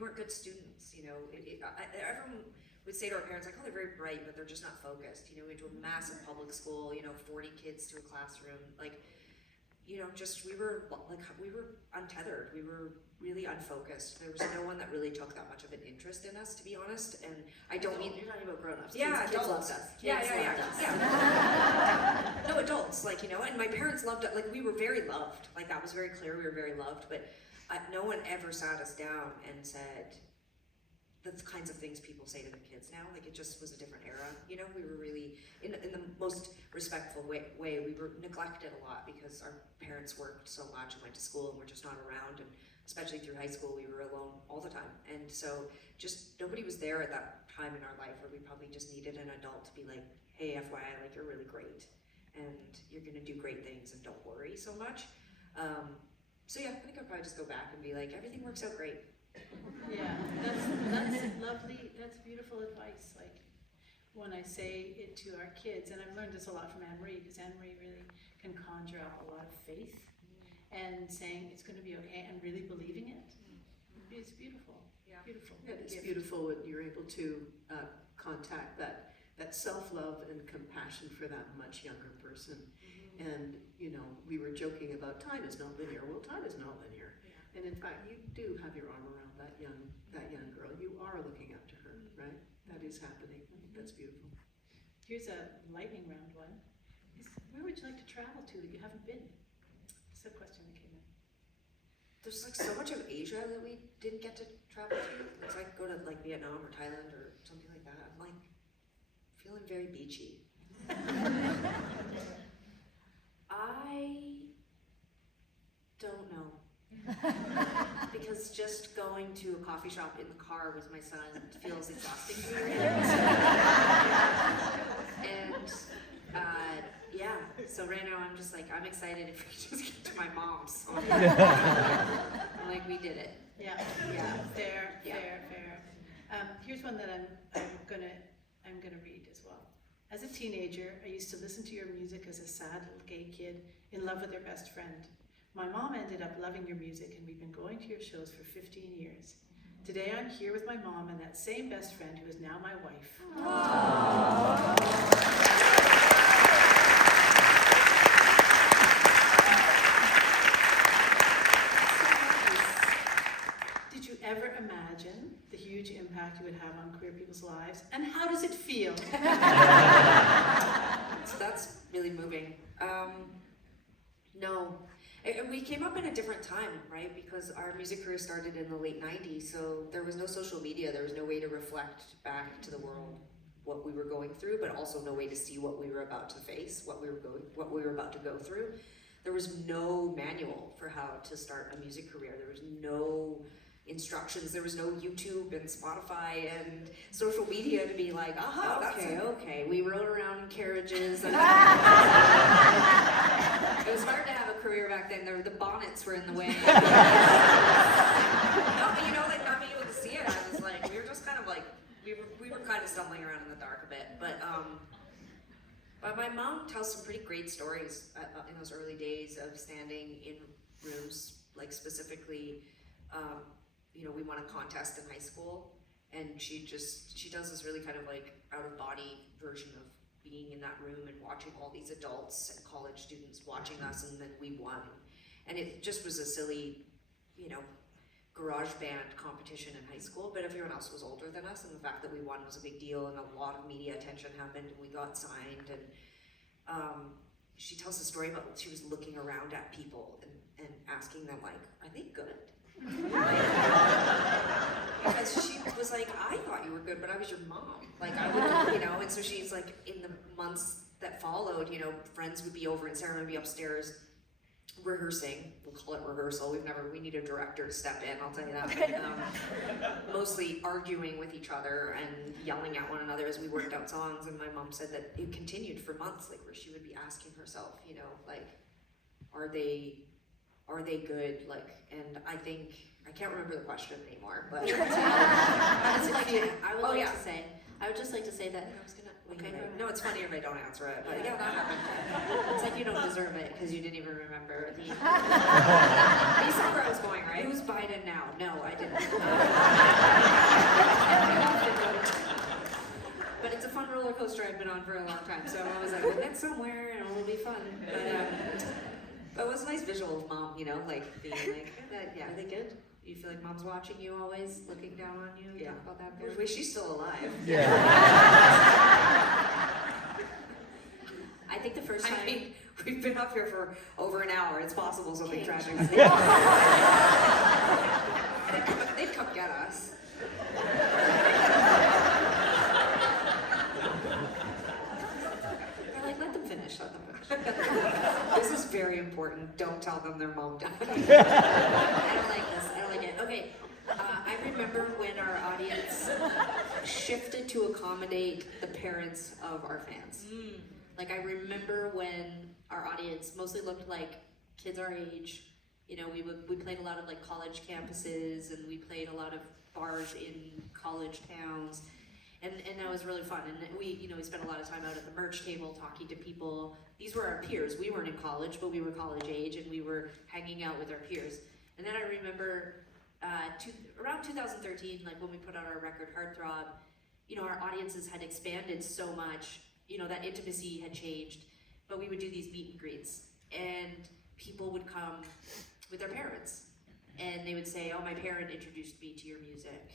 weren't good students, you know. Everyone would say to our parents, like, oh, they're very bright, but they're just not focused. You know, we went to a massive public school, you know, 40 kids to a classroom, like, you know, just, we were untethered, we were really unfocused. There was no one that really took that much of an interest in us, to be honest, and I don't mean... You're talking about grown-ups. Yeah, kids adults. loved us. Yeah. No, adults, like, you know, and my parents loved it, like, we were very loved, like, that was very clear, we were very loved, but no one ever sat us down and said the kinds of things people say to their kids now. Like, it just was a different era, you know. We were really, in the most respectful way, we were neglected a lot because our parents worked so much and went to school and were just not around, and especially through high school, we were alone all the time. And so just nobody was there at that time in our life where we probably just needed an adult to be like, hey, FYI, like, you're really great and you're gonna do great things and don't worry so much. So yeah, I think I'll probably just go back and be like, everything works out great. Yeah, that's lovely, that's beautiful advice. Like, when I say it to our kids, and I've learned this a lot from Ann-Marie, because Ann-Marie really can conjure up a lot of faith, and saying it's going to be okay, and really believing it. It's beautiful. Yeah. Beautiful. It's gift. beautiful when you're able to contact that self-love and compassion for that much younger person. And, you know, we were joking about time is not linear. Well, time is not linear. Yeah. And in fact, you do have your arm around that young girl. You are looking up to her, right? That is happening. I think that's beautiful. Here's a lightning round one. Where would you like to travel to that you haven't been? It's a question that came in. There's like so much of Asia that we didn't get to travel to. It's like go to like Vietnam or Thailand or something like that. I'm like feeling very beachy. I don't know. Because just going to a coffee shop in the car with my son feels exhausting to me right now. And yeah, so right now I'm just like, I'm excited if we just get to my mom's. I'm like, we did it. Yeah. Fair. Here's one that I'm gonna read as well. As a teenager, I used to listen to your music as a sad little gay kid in love with their best friend. My mom ended up loving your music, and we've been going to your shows for 15 years. Today I'm here with my mom and that same best friend who is now my wife. Aww. Did you ever imagine the huge impact you would have on queer people's lives? And how does it feel? So that's really moving. No. And we came up in a different time, right? Because our music career started in the late 90s, so there was no social media, there was no way to reflect back to the world what we were going through, but also no way to see what we were about to face, what we were about to go through. There was no manual for how to start a music career. There was no instructions, there was no YouTube and Spotify and social media to be like, aha, okay, we rode around in carriages. And it was hard to have a career back then. The bonnets were in the way. No, you know, like not being able to see it. I was like, we were just kind of like, we were kind of stumbling around in the dark a bit, but my mom tells some pretty great stories in those early days of standing in rooms, like specifically, you know, we won a contest in high school, and she does this really kind of like out of body version of being in that room and watching all these adults and college students watching us, and then we won. And it just was a silly, you know, garage band competition in high school, but everyone else was older than us, and the fact that we won was a big deal, and a lot of media attention happened, and we got signed, and she tells a story about she was looking around at people and asking them, like, are they good? Because she was like, I thought you were good, but I was your mom. Like, I would, you know, and so she's like, in the months that followed, you know, friends would be over and Sarah would be upstairs rehearsing. We'll call it rehearsal. We need a director to step in, I'll tell you that. Mostly arguing with each other and yelling at one another as we worked out songs, and my mom said that it continued for months, like where she would be asking herself, you know, like, are they good? Like, and I can't remember the question anymore, but I would just like to say that. I was gonna. Okay, No, it's funnier if I don't answer it, but yeah, that happened. It's like you don't deserve it because you didn't even remember the. You saw where I was going, right? Who's Biden now? No, I didn't. But it's a fun roller coaster I've been on for a long time, so I was like, we'll get somewhere and it'll be fun. But it was a nice visual of mom, you know, like being like that. Yeah. Are they good? You feel like mom's watching you always, looking down on you? Yeah. Talk about that. Wish she's still alive. I think the first time. I mean, we've been up here for over an hour. It's possible something tragic. They'd come get us. They're like, let them finish. This is very important. Don't tell them their mom died. I don't like this. I don't like it. Okay. I remember when our audience shifted to accommodate the parents of our fans. Like, I remember when our audience mostly looked like kids our age. You know, we played a lot of like college campuses, and we played a lot of bars in college towns. And that was really fun. And we spent a lot of time out at the merch table talking to people. These were our peers. We weren't in college, but we were college age, and we were hanging out with our peers. And then I remember around 2013, like when we put out our record Heartthrob, you know, our audiences had expanded so much, you know, that intimacy had changed, but we would do these meet and greets, and people would come with their parents. And they would say, oh, my parent introduced me to your music,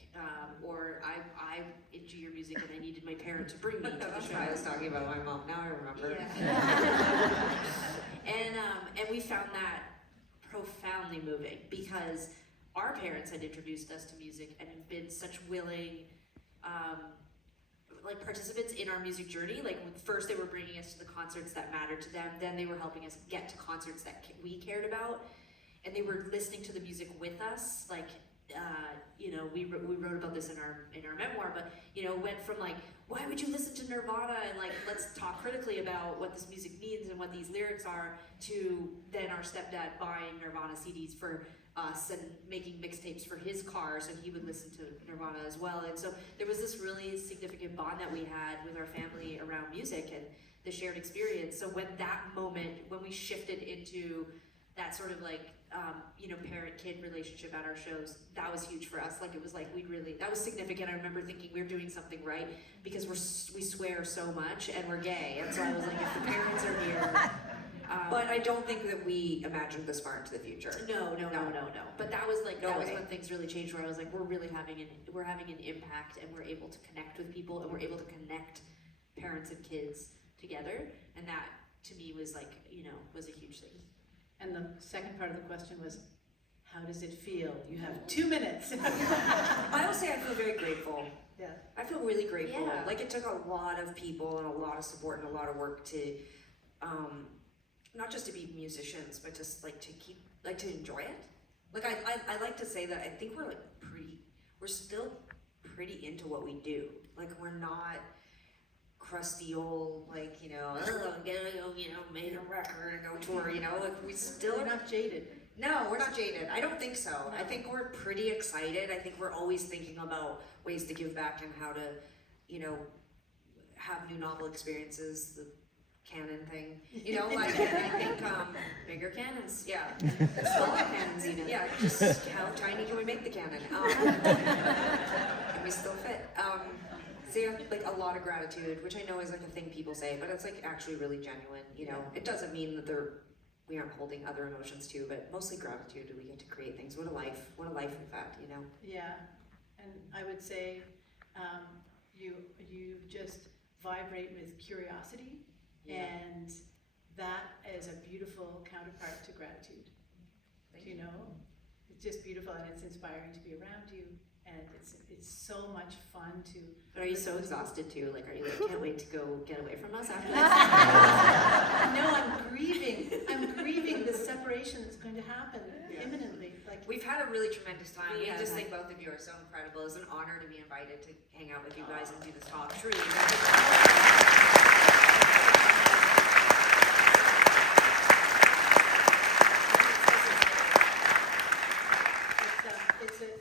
or I'm into your music and I needed my parent to bring me to the That's show. why I was talking about my mom. Now I remember. Yeah. And we found that profoundly moving because our parents had introduced us to music and have been such willing like participants in our music journey. Like first they were bringing us to the concerts that mattered to them, then they were helping us get to concerts that we cared about. And they were listening to the music with us, like, you know, we wrote about this in our memoir, but, you know, went from like, why would you listen to Nirvana, and like, let's talk critically about what this music means and what these lyrics are, to then our stepdad buying Nirvana CDs for us and making mixtapes for his car so he would listen to Nirvana as well. And so there was this really significant bond that we had with our family around music and the shared experience. So when that moment, when we shifted into that sort of like, you know, parent-kid relationship at our shows, that was huge for us. Like it was like that was significant. I remember thinking we're doing something right because we swear so much and we're gay. And so I was like, if the parents are here. But I don't think that we imagined this far into the future. No. But that was like, that was way. when things really changed, where I was like, we're having an impact, and we're able to connect with people, and we're able to connect parents and kids together. And that to me was like, you know, was a huge thing. And the second part of the question was, how does it feel? You have 2 minutes. I will say I feel very grateful. Yeah. I feel really grateful. Yeah. Like it took a lot of people and a lot of support and a lot of work to, not just to be musicians, but just like to enjoy it. Like I like to say that I think we're still pretty into what we do. Like we're not crusty old, like, you know, made a record and go tour, you know, like We're not jaded. No, we're not jaded. I don't think so. No. I think we're pretty excited. I think we're always thinking about ways to give back and how to you know, have new novel experiences, the canon thing, you know, like, and I think, Bigger cannons. yeah, smaller cannons even, yeah, just how tiny can we make the cannon? Can we still fit? So yeah, like a lot of gratitude, which I know is like a thing people say, but it's like actually really genuine, you know? It doesn't mean that we aren't holding other emotions too, but mostly gratitude, we get to create things. What a life we've had, you know? Yeah, and I would say you just vibrate with curiosity, and that is a beautiful counterpart to gratitude. You know, it's just beautiful, and it's inspiring to be around you, and it's so much fun to. But are you so exhausted too? Like, are you like, can't wait to go get away from us after this? No, I'm grieving the separation that's going to happen imminently. Like, We've had a really tremendous time. We I have. just think both of you are so incredible. It's an honor to be invited to hang out with you guys and do this talk. Truly.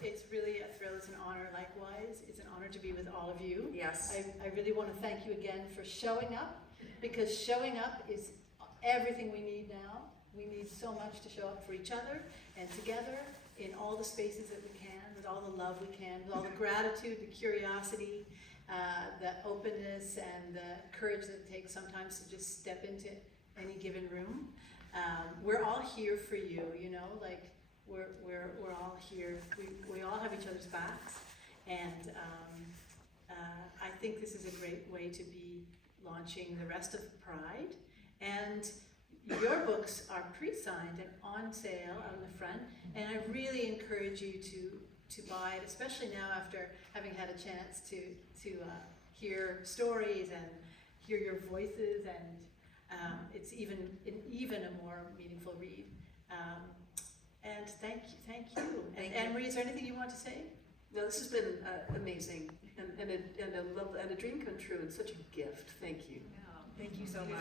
it's really a thrill. It's an honor. Likewise, it's an honor to be with all of you. Yes. I really want to thank you again for showing up, because showing up is everything we need now. We need so much to show up for each other and together in all the spaces that we can, with all the love we can, with all the gratitude, the curiosity, the openness, and the courage that it takes sometimes to just step into any given room. We're all here for you, you know, like we're all here. We all have each other's backs, and I think this is a great way to be launching the rest of Pride. And your books are pre-signed and on sale out in the front, and I really encourage you to buy it, especially now after having had a chance to hear stories and hear your voices, and it's even a more meaningful read. And thank you. And Ann-Marie, is there anything you want to say? No, this has been amazing, and a dream come true, and such a gift. Thank you. Thank you so much.